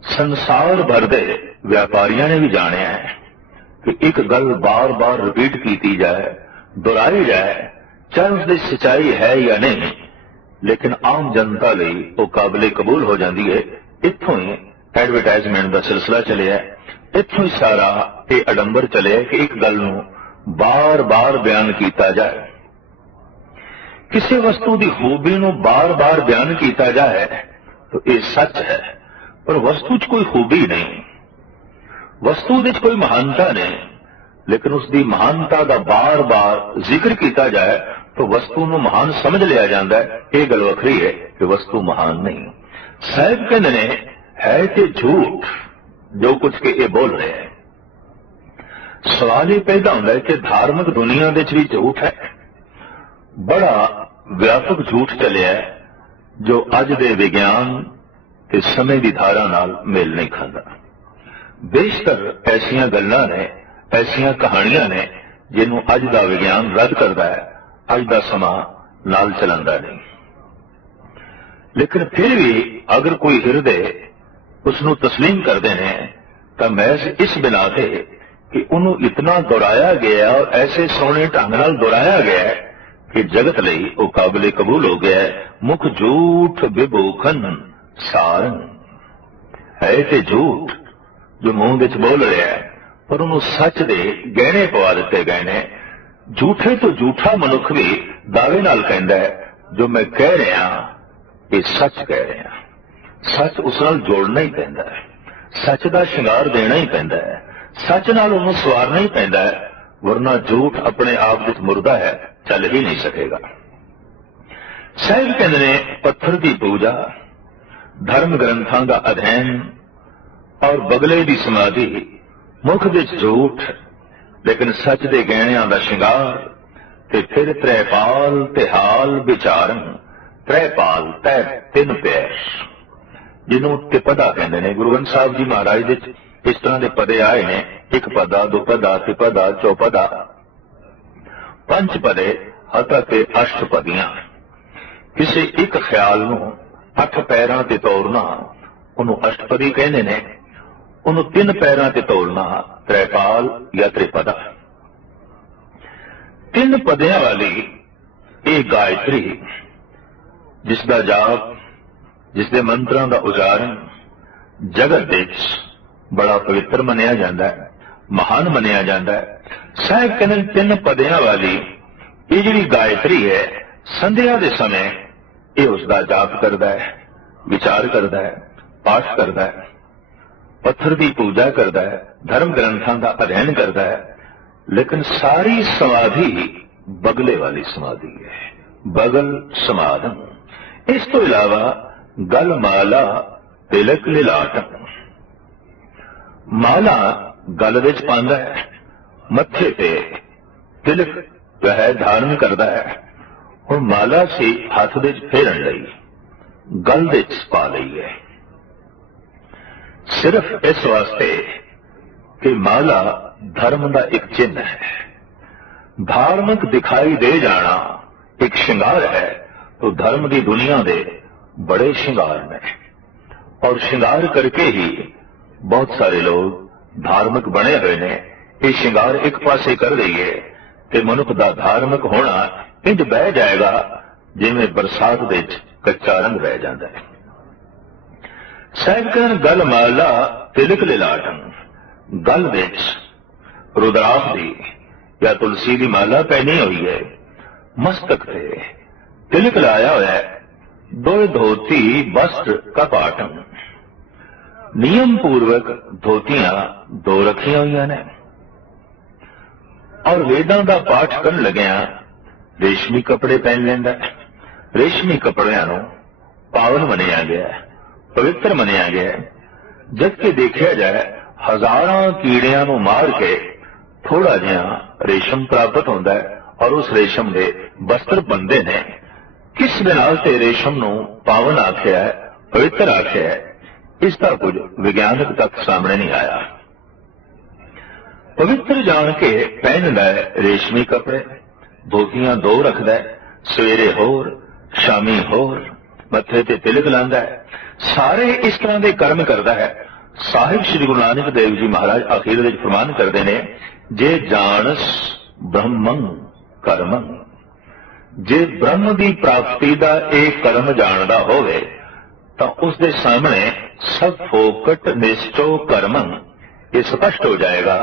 संसार भर के व्यापारियों ने भी जानिया है कि एक गल बार बार रिपीट की जाए, दोहराई जाए, चाहे उसकी सच्चाई है या नहीं, लेकिन आम जनता लई वो काबिल कबूल हो जाती है। इत्थों ही एडवरटाइजमेंट का सिलसिला चलिया, इत्थों ही सारा ये अडंबर चलिया कि एक गल नूं बार बार बयान किया जाए, किसी वस्तु की खूबी नूं बार बार बयान किया जाए तो ये सच है, पर वस्तु च कोई खूबी नहीं, वस्तु विच कोई महानता नहीं, लेकिन उसकी महानता का बार बार जिक्र किया जाए तो वस्तु को महान समझ लिया जाता है। यह गल वखरी है कि वस्तु महान नहीं। साहब कहते ने है कि झूठ जो कुछ के ये बोल रहे हैं। सवाल ये पैदा होता है कि धार्मिक दुनिया विच भी झूठ है, बड़ा व्यापक झूठ चलिया है जो अज दे विज्ञान के समय की धारा नाल मेल नहीं खाता। बेशतर ऐसिया गल्लां ने, ऐसिया कहानियां ने जिन्हों अज का विज्ञान रद्द करता है, अज का समा नाल चलता नहीं। लेकिन फिर भी अगर कोई हिरदे उसनों तस्लीम करते हैं तो महज इस बिना ते कि उन्होंने इतना दोहराया गया और ऐसे सोहने ढंग नाल दोहराया गया है कि जगत लई वो काबिल कबूल हो गया है। मुख झूठ विभूखन सारन है ते झूठ जो मुंह विच बोल रहा है, पर उन्होंने सच दे गहने पवा दिते गए ने। झूठे तो झूठा मनुख भी दावे नाल कहंदा है जो मैं कह रहा ये सच कह रहा, सच उस नाल जोड़ना ही पैंदा है, सच का शिंगार देना ही पैंदा है, सच नाल उन्होंने सवारना ही पैंदा है, वरना झूठ अपने आप विच मुर्दा है, चल ही नहीं सकेगा। साहिब कहते ने पत्थर की पूजा, धर्म ग्रंथों का अध्ययन और बगले की समाधि, मुख विच झूठ लेकिन सच दे गहणियां दा शिंगार, ते फिर त्रैपाल ते हाल विचारन। त्रैपाल तै तीन पैर जिन्हों तिपदा कहते हैं। गुरु ग्रंथ साहब जी महाराज दे इस तरह के पदे आए ने, एक पदा, दो पदा, तिपदा, चौपदा, पंच पदे हता ते अष्टपदियां। किसी एक ख्याल नूं अठ पैरां ते तोड़ना उन्होंने अष्टपदी कहते ने, उन्होंने तीन पैरां ते तोड़ना त्रैपाल या त्रिपदा। तीन पदियां वाली ये गायत्री जिसका जाप, जिसके मंत्रों का उच्चारण जगत विच बड़ा पवित्र मनिया जाता है, महान मनिया जाता है। साहिब कहते तीन पदियां वाली ये जी गायत्री है, संध्या के समय ये उसका जाप करता है, विचार करता है, पाठ करता है, पत्थर की पूजा करता है, धर्म ग्रंथों का अध्ययन करता है, लेकिन सारी समाधि बगले वाली समाधि है, बगल समाधन। इस तो इलावा गल माला तिलक लिलाटन। माला गल विच पांदा है, मत्थे पे तिलक वह धारण करता है और माला से हाथ विच फेरन लई गल विच पा लई है, सिर्फ इस वास्ते कि माला धर्म का एक चिन्ह है। धार्मिक दिखाई दे जाना एक श्रृंगार है, तो धर्म की दुनिया दे बड़े श्रृंगार ने, और श्रृंगार करके ही बहुत सारे लोग धार्मिक बने हुए ने। ये श्रृंगार एक पासे कर दईए कि मनुख का धार्मिक होना इंज बह जाएगा जिवें बरसात विच कच्चा रंग बह जाता है। साहिब कहन गल माला तिलक लिलाटन, गल विच रुद्राक्ष दी या तुलसी की माला पहनी हुई है, मस्तक से तिलक लाया हुआ है, दो धोती वस्त्र कपाटन। नियम पूर्वक धोतियां दो रखिया हुई ने, और वेदां का पाठ करन लग्या रेशमी कपड़े पहन लेंदा। रेशमी कपड़ियां नूं पावन मनिया गया, पवित्र मनिया गया। जबकि देखा जाए हजारों कीड़ियां नूं मार के थोड़ा जिहा रेशम प्राप्त होता है और उस रेशम के वस्त्र बनते हैं। किस नाल ते रेशम नूं पावन आख्या है, पवित्र आख्या है, इसका कुछ विज्ञानक तक सामने नहीं आया। पवित्र जान के पहनदा है रेशमी कपड़े, धोतियां दो रखदा है, सवेरे होर शामी होर, मत्थे ते तिलक लांदा है, सारे इस तरह के कर्म करता है। साहिब श्री गुरु नानक देव जी महाराज आखिर विच फरमान करते हैं, जे जानस ब्रह्मं कर्मं, जे ब्रह्म की प्राप्ति का एक कर्म जानता होवे तो उसके सामने सब फोकट निश्चो कर्मं, ये स्पष्ट हो जाएगा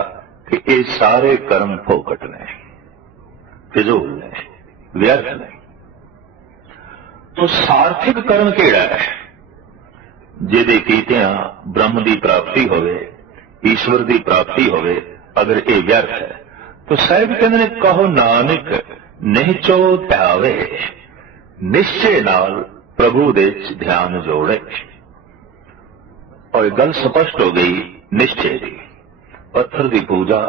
कि ये सारे कर्म फोकट ने, फिजूल ने, व्यर्थ ने। तो सार्थिक कर्म केड़ा है? जिहदे कीतियां ब्रह्म की प्राप्ति होवे, ईश्वर की प्राप्ति होवे, अगर ये व्यर्थ है तो साहिब कहते ने, कहो नानक निहचो ध्यावे, निश्चय नाल प्रभु दे ध्यान जोड़े। और गल स्पष्ट हो गई निश्चय की। पत्थर की पूजा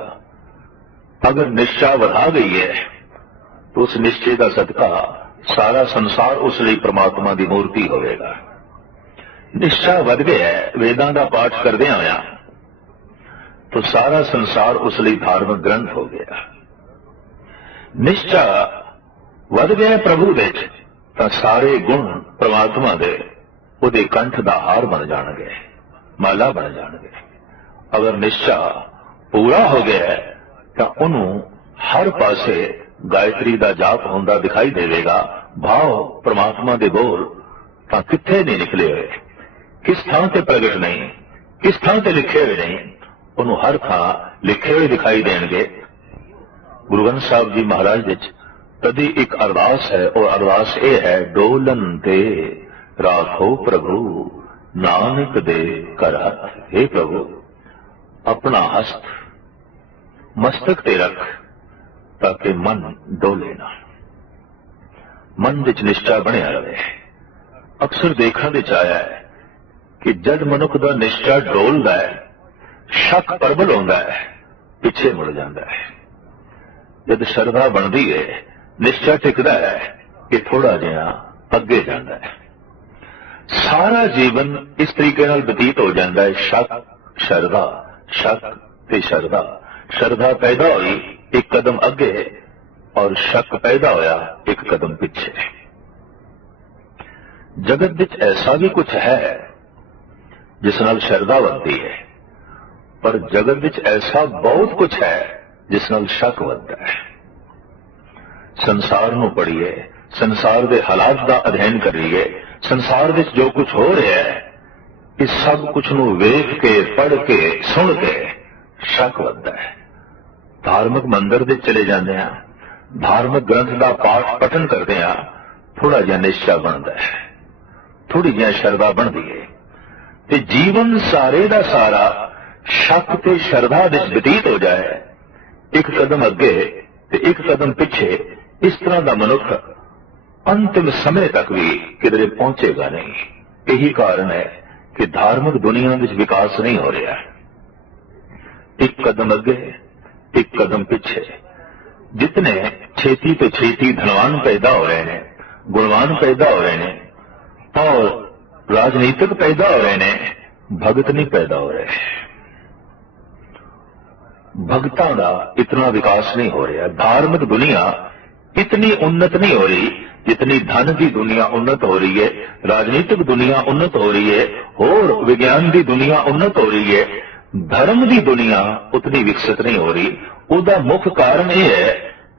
अगर निश्चय बढ़ा गई है तो उस निश्चय का सदका सारा संसार उस लिए परमात्मा की मूर्ति होवेगा। निश्चय बढ़ गया है वेदां का पाठ करदे आया तो सारा संसार उस लिए धार्मिक ग्रंथ हो गया। निश्चय बढ़ गया प्रभु विच तो सारे गुण परमात्मा दे उहदे कंठ दा हार बन जाणगे, माला बन जाणगे। अगर निश्चय पूरा हो गया तो उन्होंने हर पासे गायत्री का जाप होंदा दिखाई देगा। भाव परमात्मा के बोल तो किथे नहीं निकले हुए, किस थां ते प्रगट नहीं, किस थां ते लिखे हुए नहीं, उन्होंने हर थां लिखे हुए दिखाई देंगे। गुरु ग्रंथ साहब जी महाराज विच तदी एक अरदास है और अरदास ये है, डोलन ते राखो प्रभु नानक दे कर हथ। हे प्रभु अपना हस्त मस्तक ते रख ताकि मन डोले ना, मन विच निश्चय बनिया रहे। अक्सर देखने विच आया है कि जद मनुख का निश्चय डोलदा है, शक प्रबल होता है, पिछे मुड़ जाता है। जद श्रद्धा बनती है, निश्चय टिकता है कि थोड़ा जिहा अगे जाता है। सारा जीवन इस तरीके नाल बतीत हो जाता है, शक श्रद्धा, शक ते श्रद्धा। श्रद्धा पैदा हुई एक कदम अगे और शक पैदा होया एक कदम पिछे। जगत विच ऐसा भी कुछ है जिस नाल श्रद्धा बनती है, पर जगत विच ऐसा बहुत कुछ है जिस नाल शक बनता है। संसार नूं पढ़िए, संसार के हालात का अध्ययन करिए, संसार विच जो कुछ हो रहा है इस सब कुछ नूं वेख के, पढ़ के, सुन के शक बनता है। धार्मिक मंदिर विच चले जाते हैं, धार्मिक ग्रंथ का पाठ पठन करते हैं, थोड़ा जिहा निश्चय बनता है, थोड़ी जिहा श्रद्धा बनती है, ते जीवन सारे का सारा शक ते श्रद्धा विच बतीत हो जाए। एक कदम अगे ते एक कदम पिछे, इस तरह का मनुख अंतिम समय तक भी किधरे पहुंचेगा नहीं। यही कारण है कि धार्मिक दुनिया में विकास नहीं हो रहा। एक कदम अगे एक कदम पिछे। जितने छेती तो छेती धनवान पैदा हो रहे हैं, गुणवान पैदा हो रहे हैं और राजनीतिक पैदा हो रहे हैं, भगत नहीं पैदा हो रहे। भगतां का इतना विकास नहीं हो रहा। धार्मिक दुनिया इतनी उन्नत नहीं हो रही जितनी धन की दुनिया उन्नत हो रही है, राजनीतिक दुनिया उन्नत हो रही है और विज्ञान की दुनिया उन्नत हो रही है। धर्म की दुनिया उतनी विकसित नहीं हो रही। उसका मुख्य कारण यह है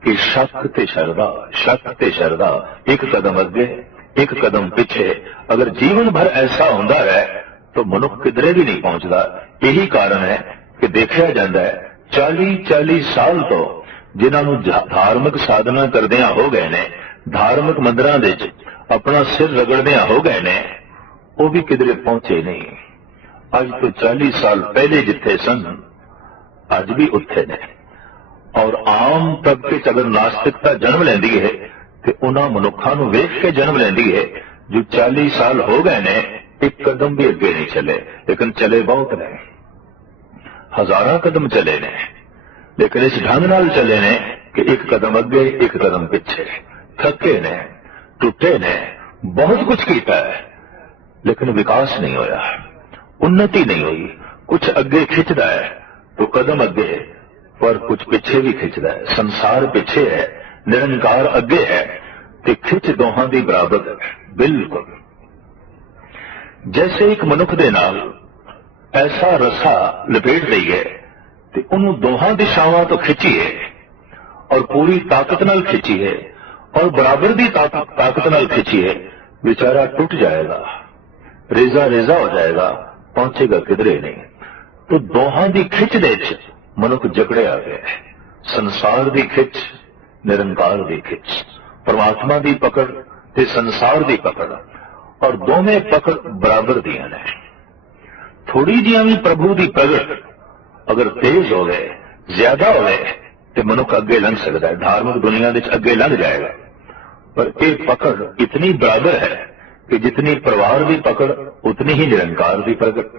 कि शक ते श्रद्धा, शक ते श्रद्धा, एक कदम अगे एक कदम पीछे। अगर जीवन भर ऐसा होता है तो मनुष्य किधरे भी नहीं पहुंचता। यही कारण है कि देखा जाता है 40-40 साल तो जिन्होंने धार्मिक साधना करदिया हो गए ने, धार्मिक मंदिरों विच अपना सिर रगड़दिया हो गए ने, वो भी किधरे पहुंचे नहीं। अज तो 40 साल पहले जिथे सन अज भी उत्थे ने। और आम तबके च अगर नास्तिकता जन्म लेंदी है तो उन्होंने मनुखों को वेख के जन्म लेंदी है जो 40 साल हो गए ने एक कदम भी अगे नहीं चले, लेकिन चले बहुत ने, हजारां कदम चले ने, लेकिन इस ढंग नाल चले ने कि एक कदम अगे एक कदम पिछे, थके ने, टुटे ने, बहुत कुछ किया है, लेकिन विकास नहीं होया, उन्नति नहीं हुई। कुछ अगे खिंचदा है तो कदम अगे, पर कुछ पीछे भी खिंचदा है। संसार पीछे है, निरंकार अगे है, ते खिंच दोहां दी बराबर है। बिल्कुल जैसे एक मनुख दे नाल ऐसा रसा लपेट दईए ते उन्होंने दोहां दिशावां तो खिंचीए और पूरी ताकत नाल खिंचीए और बराबर दी ताकत नाल खिंचीए, बेचारा टूट जाएगा, रेजा रेजा हो जाएगा, पहुंचेगा किधरे नहीं। तो दोहां दी खिंच दे च मनुख जकड़े आ गया है। संसार दी खिंच, निरंकार दी खिंच, परमात्मा दी पकड़ ते संसार दी पकड़, और दोवें पकड़ बराबर दियां ने। थोड़ी जिहां भी प्रभु दी प्रगट अगर तेज हो गए, ज्यादा हो गए, तो मनुख अगे लंघ सकता है, धार्मिक दुनिया में अगे लंघ जाएगा। पर एक पकड़ इतनी बराबर है कि जितनी परिवार की पकड़ उतनी ही निरंकार की प्रगट,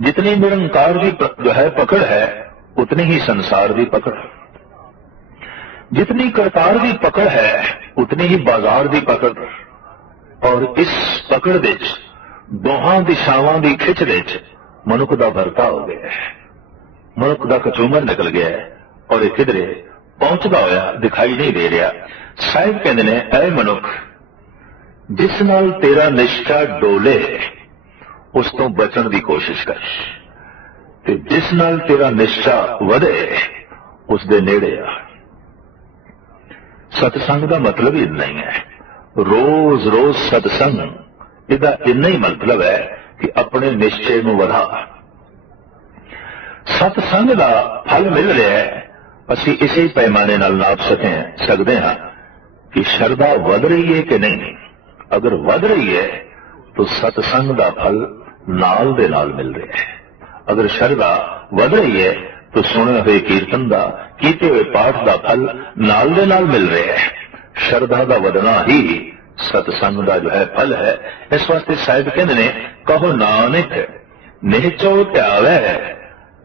जितनी निरंकार की जो है पकड़ है उतनी ही संसार की पकड़, जितनी करतार की पकड़ है उतनी ही बाजार की पकड़। और इस पकड़ दे दोहां दिशावां की खिंच दे मनुख का भरता हो गया है, मनुख का कचूमर निकल गया है और एक किधरे पहुंचता होया दिखाई नहीं दे रहा। साहिब कहते ने, ऐ मनुख, जिस नाल तेरा निष्ठा डोले उस तो बचन की कोशिश कर, ते जिस नाल तेरा निष्ठा वधे उस दे नेड़े आ। सत्संग का मतलब ही इतना ही है, रोज रोज सत्संग इहदा इन्ना ही मतलब है कि अपने निश्चय में वधा। सत्संग का फल मिल रहा है, असी इसे पैमाने नाल नाप सकते हैं कि श्रद्धा वध रही है कि नहीं। अगर वध रही है तो सत्संग का फल नाल दे नाल मिल रहा है। अगर श्रद्धा वध रही है तो सुने हुए कीर्तन का, कीते हुए पाठ का फल नाल दे नाल मिल रहा है। श्रद्धा का वधना ही सत्संग का जो है फल है। इस वास्ते साहिब कहते ने, कहो नानक निश्चो त्यावे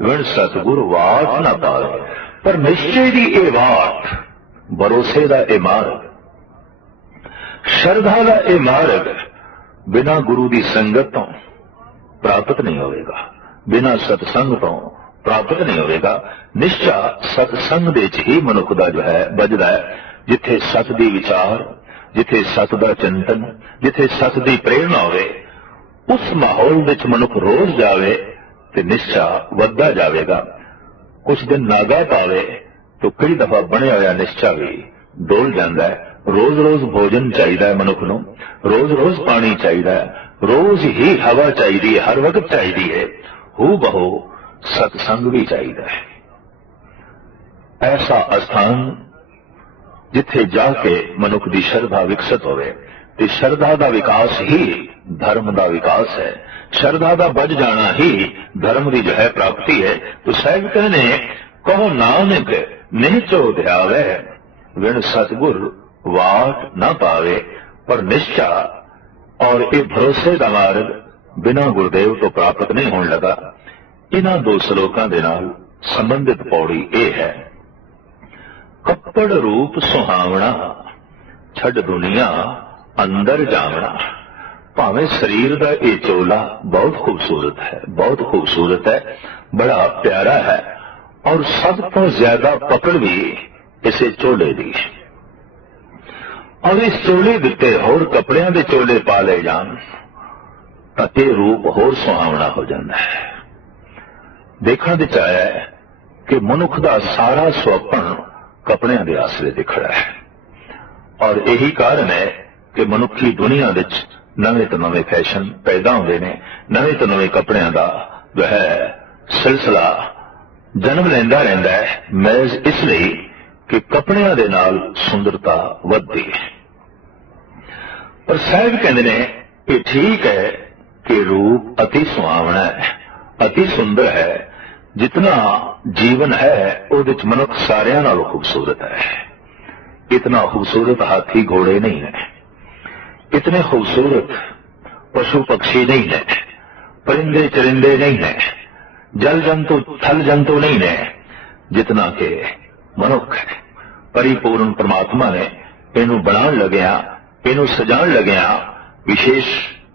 विण सतगुर वाट ना पावे। पर निश्चय की यह वाट, भरोसे का यह मार्ग, श्रद्धा का यह मार्ग बिना गुरु की संगत तो प्राप्त नहीं होगा, बिना सत्संग तो प्राप्त नहीं होगा। निश्चा सत्संग दे ही मनुख का जो है बजदा है। जिथे सत दी विचार, जिथे सत दा चिंतन, जिथे सत दी प्रेरणा होवे, उस माहौल विच मनुख रोज जावे ते निश्चा वधदा जावेगा। कुछ दिन नागा पावे तो कई दफा बनिया होया निश्चा भी डोल जाता है। रोज रोज भोजन चाहिए मनुख नूं, रोज रोज पानी चाहिए, रोज ही हवा चाहिए, हर वक्त चाहिए है। हू बहो सत्संग भी चाहिए है। ऐसा स्थान जिथे जाके मनुख की श्रद्धा विकसित होवे, ते श्रद्धा का विकास ही धर्म का विकास है। श्रद्धा का बज जाना ही धर्म की जो है प्राप्ति है। तो साहिब कहने, कहो नानक निश्चो ध्यावे विण सतगुर वाट न पावे। पर निश्चा और ये भरोसे का मार्ग बिना गुरुदेव तो प्राप्त नहीं होने लगा। इन्हां दो श्लोकां दे नाल संबंधित पौड़ी ये है, कपड़ रूप सुहावना छड़ दुनिया अंदर जावना। भावें शरीर का यह चोला बहुत खूबसूरत है, बहुत खूबसूरत है, बड़ा प्यारा है, और सब तो ज्यादा पकड़ भी इसे चोले दी। और इस चोले दिते होर कपड़ियां दे चोले पा ले जान तो यह रूप होर सुहावना हो जाता है। देखने दिख आया है कि मनुख का सारा स्वप्न कपड़ियां दे आसरे ते खड़ा है। और यही कारण है कि मनुखी दुनिया विच नवे तो नवे फैशन पैदा होंदे ने, नवे तो नवे कपड़ियां का जो है सिलसिला जन्म लेंदा रहिंदा है। महज इसलिए कि कपड़ियां दे नाल सुंदरता वधदी है। पर साहिब कहते ने, ये ठीक है कि रूप अति सुहावना है, अति सुंदर है। जितना जीवन है उहदे च मनुख सारियां नालों खूबसूरत है। इतना खूबसूरत हाथी घोड़े नहीं है, इतने खूबसूरत पशु पक्षी नहीं ने, परिंदे चरिंदे नहीं ने, जल जंतु थल जंतु नहीं ने, जितना कि मनुख है। परिपूर्ण परमात्मा ने इनू बनाउण लग्या, इनू सजाउण लग्या विशेष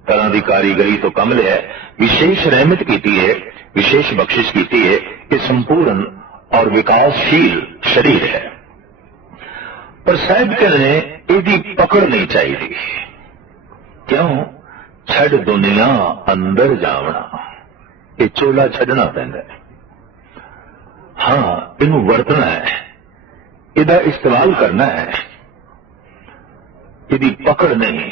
तरह की कारीगरी तो कम लिया, विशेष रहमत की है, विशेष बख्शिश की है। ये संपूर्ण और विकासशील शरीर है। पर साहब कहने इहदी पकड़ नहीं चाहिए। क्यों? छड़ दुनिया अंदर जावना, ये चोला छड़ना पैंदा है। हाँ, इनू वरतना है, इहदा इस्तेमाल करना है, इहदी पकड़ नहीं।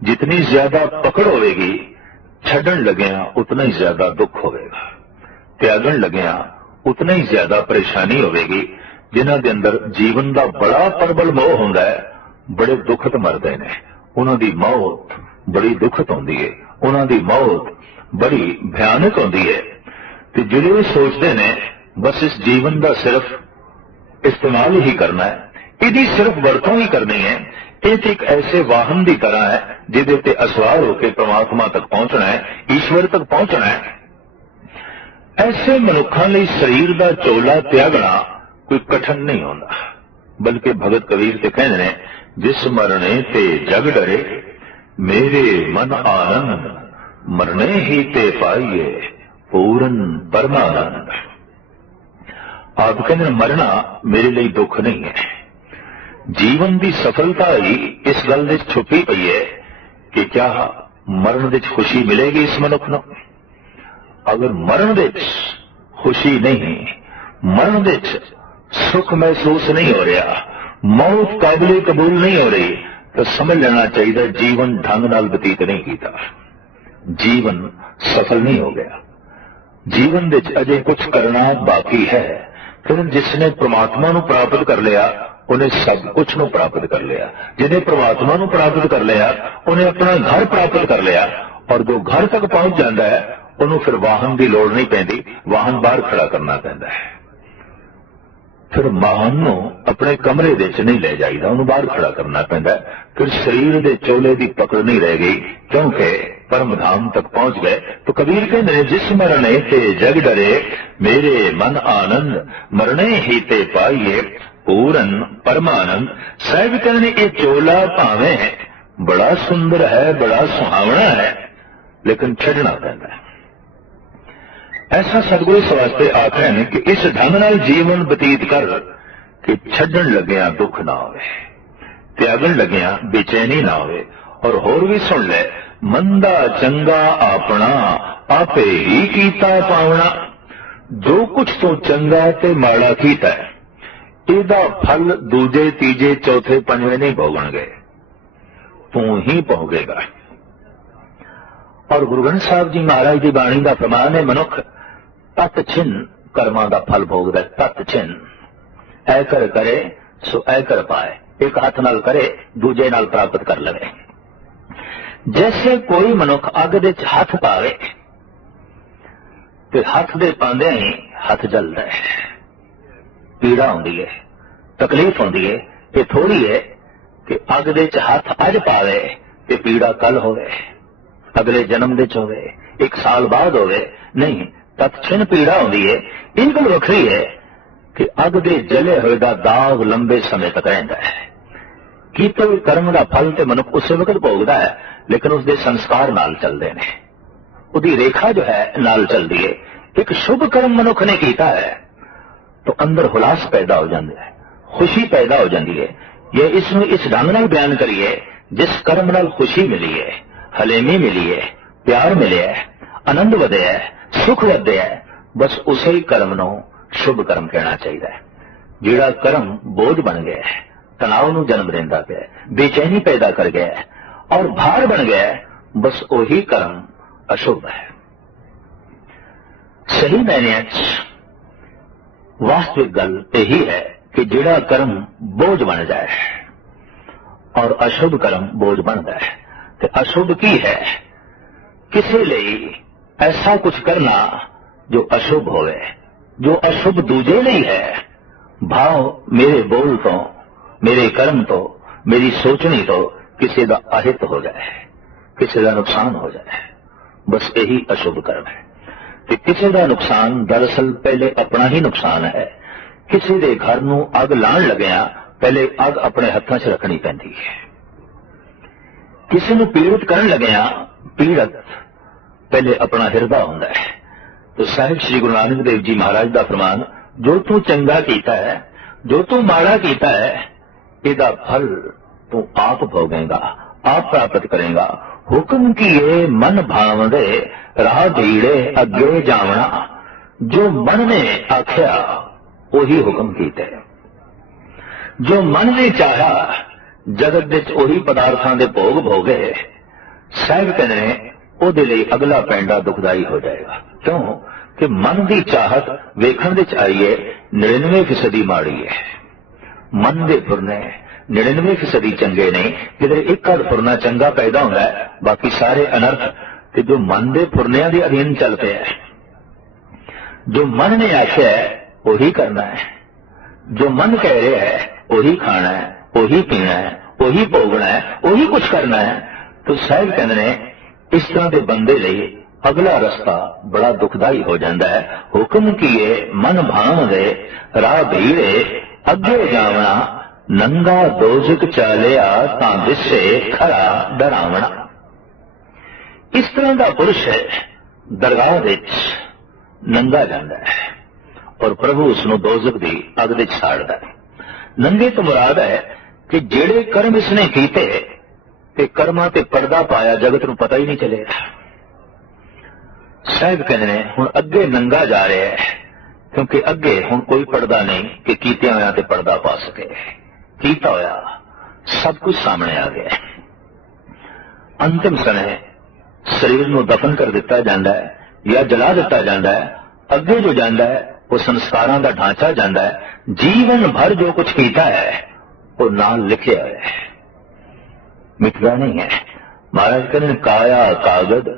जितनी ज्यादा पकड़ होगी, छड़न लग्या उतना ही ज्यादा दुख होगा, त्यागन लग्या उतना ही ज्यादा परेशानी होगी। जिन्हां दे अंदर जीवन का बड़ा प्रबल मोह होंदा है, बड़े दुखत मरदे ने। उन्हां दी मौत बड़ी दुखत होंदी है, उन्हां दी मौत बड़ी भयानक होंदी है। ते जिहड़े सोचते ने बस इस जीवन का सिर्फ इस्तेमाल ही करना है, इहदी सिर्फ वरतों ही करनी है, ये एक ऐसे वाहन की तरह है जिहदे ते असवार होकर परमात्मा तक पहुंचना है, ईश्वर तक पहुंचना है। ऐसे मनुखों लिए शरीर का चोला त्यागना कोई कठिन नहीं होता, बल्कि भगत कबीर ते कहते हैं, जिस मरने ते जग डरे मेरे मन आनंद, मरने ही ते पाइए पूर्ण परमानंद। आप कहते मरना मेरे लिए दुख नहीं है। जीवन की सफलता ही इस गल विच छुपी पई है कि क्या मरण विच खुशी मिलेगी इस मनुख नूं। अगर मरण विच खुशी नहीं, मरण विच सुख महसूस नहीं हो रहा, मौत काबिले कबूल नहीं हो रही, तो समझ लेना चाहिए जीवन ढंग नाल बतीत नहीं किया, जीवन सफल नहीं हो गया। जीवन विच अजे कुछ करना बाकी है। फिर जिसने परमात्मा नूं प्राप्त कर लिया उन्हें सब कुछ नूं प्राप्त कर लिया, जिन्हें परमात्मा नूं प्राप्त कर लिया उन्हें अपना घर प्राप्त कर लिया। और जो घर तक पहुंच जाता है उन्होंने फिर वाहन की लोड़ नहीं पैंदी, वाहन बाहर खड़ा करना पैंदा है। फिर वाहन नूं अपने कमरे विच नहीं ले जाईदा, उन्होंने बाहर खड़ा करना पैंदा है। फिर शरीर के चोले की पकड़ नहीं रह गई, क्योंकि परम धाम तक पहुंच गए। तो कबीर कहते जिस मरने ते जग डरे मेरे मन आनंद, मरने ही ते पाइए पूर्ण परमानंद। साहब कहने ये चोला भावे बड़ा सुंदर है, बड़ा सुहावना है, लेकिन छड़ना पैंदा है। ऐसा सतगुरु इस वास्ते आखिर है कि इस ढंग नाल जीवन बतीत कर कि छड्डण लग्या दुख ना होवे, त्यागण लग्या बेचैनी ना होवे। और होर भी सुन ले, मंदा चंगा अपना आपे ही कीता पावना। जो कुछ तो चंगा ते माड़ा कीता है, इहदा फल दूजे तीजे चौथे पंजवें नहीं भोगणगे, तू ही भोगेगा। और गुरु ग्रंथ साहब जी महाराज की बाणी का फरमान है, मनुख तत छिन्न कर्मां का फल भोगदा। तत छिन्न ऐ कर करे सो ऐ कर पाए, एक हाथ नाल करे दूजे नाल प्राप्त कर लवे। जैसे कोई मनुख अग दे हाथ पावे तो हाथ दे पांदे ही हाथ जलदा है, पीड़ा होंदी है, तकलीफ होंदी है। ये थोड़ी है कि अग दे हाथ अज पावे ते पीड़ा कल होवे, अगले जन्म दे होवे, एक साल बाद होवे। नहीं, तत्छिन पीड़ा होंदी है। बिल्कुल वखरी है कि अग दे जले हुए दा दाग लंबे समय तक रहिंदा है। कीते हुए कर्म का फल ते मनुख उस वक्त भोगदा है, लेकिन उसके संस्कार नाल चलते हैं, उसकी रेखा जो है नाल चलती है। एक शुभ कर्म मनुख ने कीता है तो अंदर हुलास पैदा हो जाता है, खुशी पैदा हो जाती है। ये इसमें इस ढंग नाल बयान करिए, जिस कर्म नाल खुशी मिली है, हलेमी मिली है, प्यार मिले है, आनंद वधे है, सुख वधे है, बस उसे ही कर्म नूं शुभ कर्म कहना चाहिए। जिहड़ा कर्म बोझ बन गया है, तनाव नूं जन्म देंदा पिया है, बेचैनी पैदा कर गया है और भार बन गया है, बस वही कर्म अशुभ है। सही मायने वास्तविक गल यही है कि जिहड़ा कर्म बोझ बन जाए और अशुभ कर्म बोझ बन जाए, तो अशुभ की है किसी लिए ऐसा कुछ करना जो अशुभ होवे, जो अशुभ दूजे नहीं है। भाव मेरे बोल तो, मेरे कर्म तो, मेरी सोचनी तो किसी का अहित हो जाए, किसी का नुकसान हो जाए, बस यही अशुभ कर्म है। कि किसी का नुकसान दरअसल पहले अपना ही नुकसान है। किसी के घर नूं अग लाण लग्या पहले अग अपने हाथों च रखनी पैंदी है। किसी नूं पीड़ित करन लग्या पीड़ित पहले अपना हिरदा हुंदा है। तो साहिब श्री गुरु नानक देव जी महाराज का फरमान, जो तू चंगा कीता है, जो तू माड़ा कीता है, इहदा फल तू आप भोगेगा, आप प्राप्त करेगा। हुक्म किए मन भावदे राह भीड़े अगे जावना। जो मन ने आख्या वही हुक्म कीता है। जो मन ने चाहा जगत विच ओही पदार्थां दे भोग भोगे। साहिब कहते हैं ਉਹਦੇ ਲਈ अगला पैंडा दुखदाई हो जाएगा। क्यों कि मन की चाहत वेखण विच आई है 99% माड़ी है। मन दे फुरने 99% चंगे ने, किधर एक अध फुरना चंगा पैदा होता है, बाकी सारे अनर्थ ते जो मन दे फुरनिया के अधीन चल पे है। जो मन ने आख्या है वही करना है, जो मन कह रहा है वही खाना है, वही पीना है, वही भोगना है, वही कुछ करना है। तो साहिब कहते हैं इस तरह के बंदे लिए अगला रास्ता बड़ा दुखदाई हो जाता है। हुक्म किए मन भावदे राह भीड़े अगे जावना। नंगा दोजक चालिया तां दिसे खरा डरावना। इस तरह का पुरुष है दरगाह विच नंगा जाता है और प्रभु उसनों दोजक की अग विच साड़दा है। नंगे तो मुराद है कि जेड़े कर्म इसने कीते ते कर्मां ते पर्दा पाया जगत नूं पता ही नहीं चलेगा। साहिब कहते हैं हुण अगे नंगा जा रहा है, क्योंकि अगे हुण कोई पर्दा नहीं कि कीतिया होया ते पर्दा पा सके। कीता होया सब कुछ सामने आ गया। अंतिम समय शरीर नूं दफन कर दिता जाता है या जला दिता जाता है। अगे जो जाता है वो संस्कारां दा ढांचा जाता है। जीवन भर जो कुछ कीता है वो नाल लिखिया है, मिटदा नहीं है। महाराज कहते काया कागद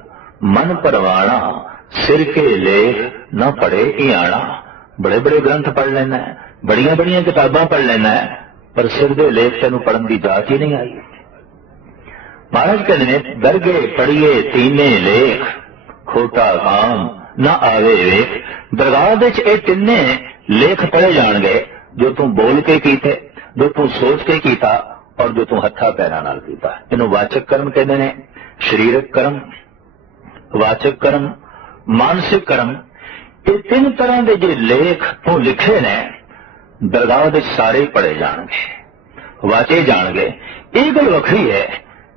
मन परवाना, सिर के लेख न पढ़े ही आना। बड़े बड़े ग्रंथ पढ़ लेना है, बड़िया बड़िया किताबां पढ़ लेना है, पर सिर के लेख तेन पढ़न की जात ही नहीं आई। महाराज कहते हैं दरगे पढ़िए तीने लेख, खोटा काम न आवे वेख। दरगाह विच ये तिन्ने लेख पढ़े जाणगे जो तू बोल के कीते, जो तू सोच के कीता और जो तू हथा पैरां नाल कीता। इन्हूं वाचक कर्म कहते हैं। शरीरक कर्म, वाचक कर्म, मानसिक कर्म, ये तीन तरह के जो लेख तू लिखे ने दरगाह विच सारे पढ़े जाणगे, वाचे जाणगे। ये गल वखरी है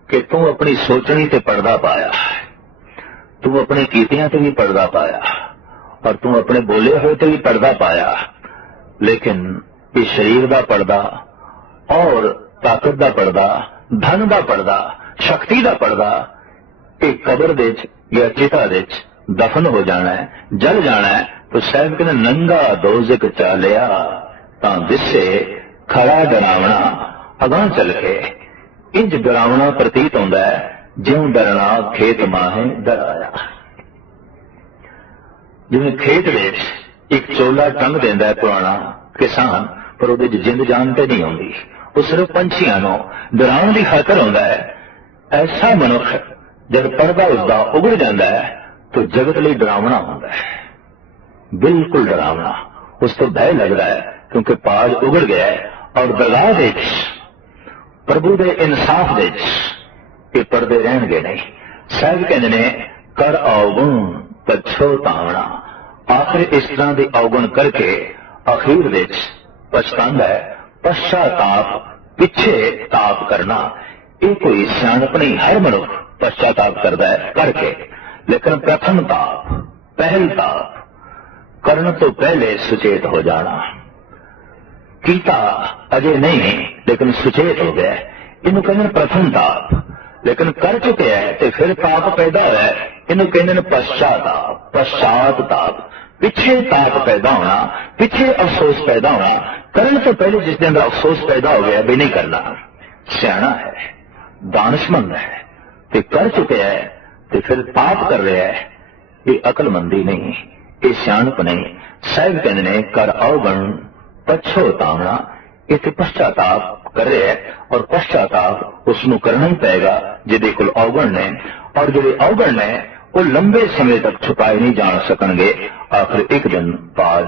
कि तू अपनी सोचनी ते पर्दा पाया, तू अपनी कीतियां ते भी पर्दा पाया और तू अपने बोले हुए ते भी पर्दा पाया। लेकिन ये शरीर का पर्दा और ताकत का पर्दा, धन का पर्दा, शक्ति का पर्दा, एक कबर विच या चिता विच दफन हो जाना है, जल जाना है। तो साहब कहते नंगा दोजक चालिया तां दिसे खरा डरावना। अगां चल के इंज डरावना प्रतीत होता है ज्यों डरना खेत माहे डराया। जिवें खेत विच एक चोला टंग देंदा है पुराना किसान, पर उहदे च जिंद जान ते नहीं आउंदी, वो सिर्फ पंछियां नूं डराउण दी खातर होंदा है। ऐसा मनुख जब पर्दा उसका उगड़ जाता है तो जगत लिए डरावना होता है, बिल्कुल डरावना। उस तो भय लग रहा है क्योंकि पाज उगड़ गया है। और दरगाह विच प्रभु दे इंसाफ विच ये पर्दे रहणगे नहीं। साहिब कहते ने कर अवगुण पछोतावना। आखिर इस तरह के अवगुण करके अखीर विच पछतांदा है। पश्चाताप, पिछे ताप करना, ये कोई सियाणप नहीं। हर मनुख पश्चाताप करता है करके, लेकिन प्रथम ताप, पहल ताप करने तो पहले सुचेत हो जाना। कीता अजय नहीं लेकिन सुचेत हो गया, इन्हों कहते प्रथम ताप। लेकिन कर चुके हैं तो फिर ताप पैदा हुआ है, इन्हों कहते पश्चाताप, पश्चात ताप, पिछे ताप पैदा होना, पिछे अफसोस पैदा होना। करने तो पहले जिस दिन अफसोस पैदा हो गया भी नहीं करना, सियाणा है, दानिशमंद है, तो कर चुके हैं तो फिर ताप कर रहा है, ये अकलमंदी नहीं, ये सियाणप नहीं। साहिब कहते ने कर अवगुण पछोतावना, इत्थे पश्चाताप कर रहा है और पश्चाताप उसनों करना ही पेगा जिहदे कोल अवगुण ने और जिहड़े अवगुण ने वो लंबे समय तक छुपाए नहीं जान सकणगे आखिर एक दिन बाज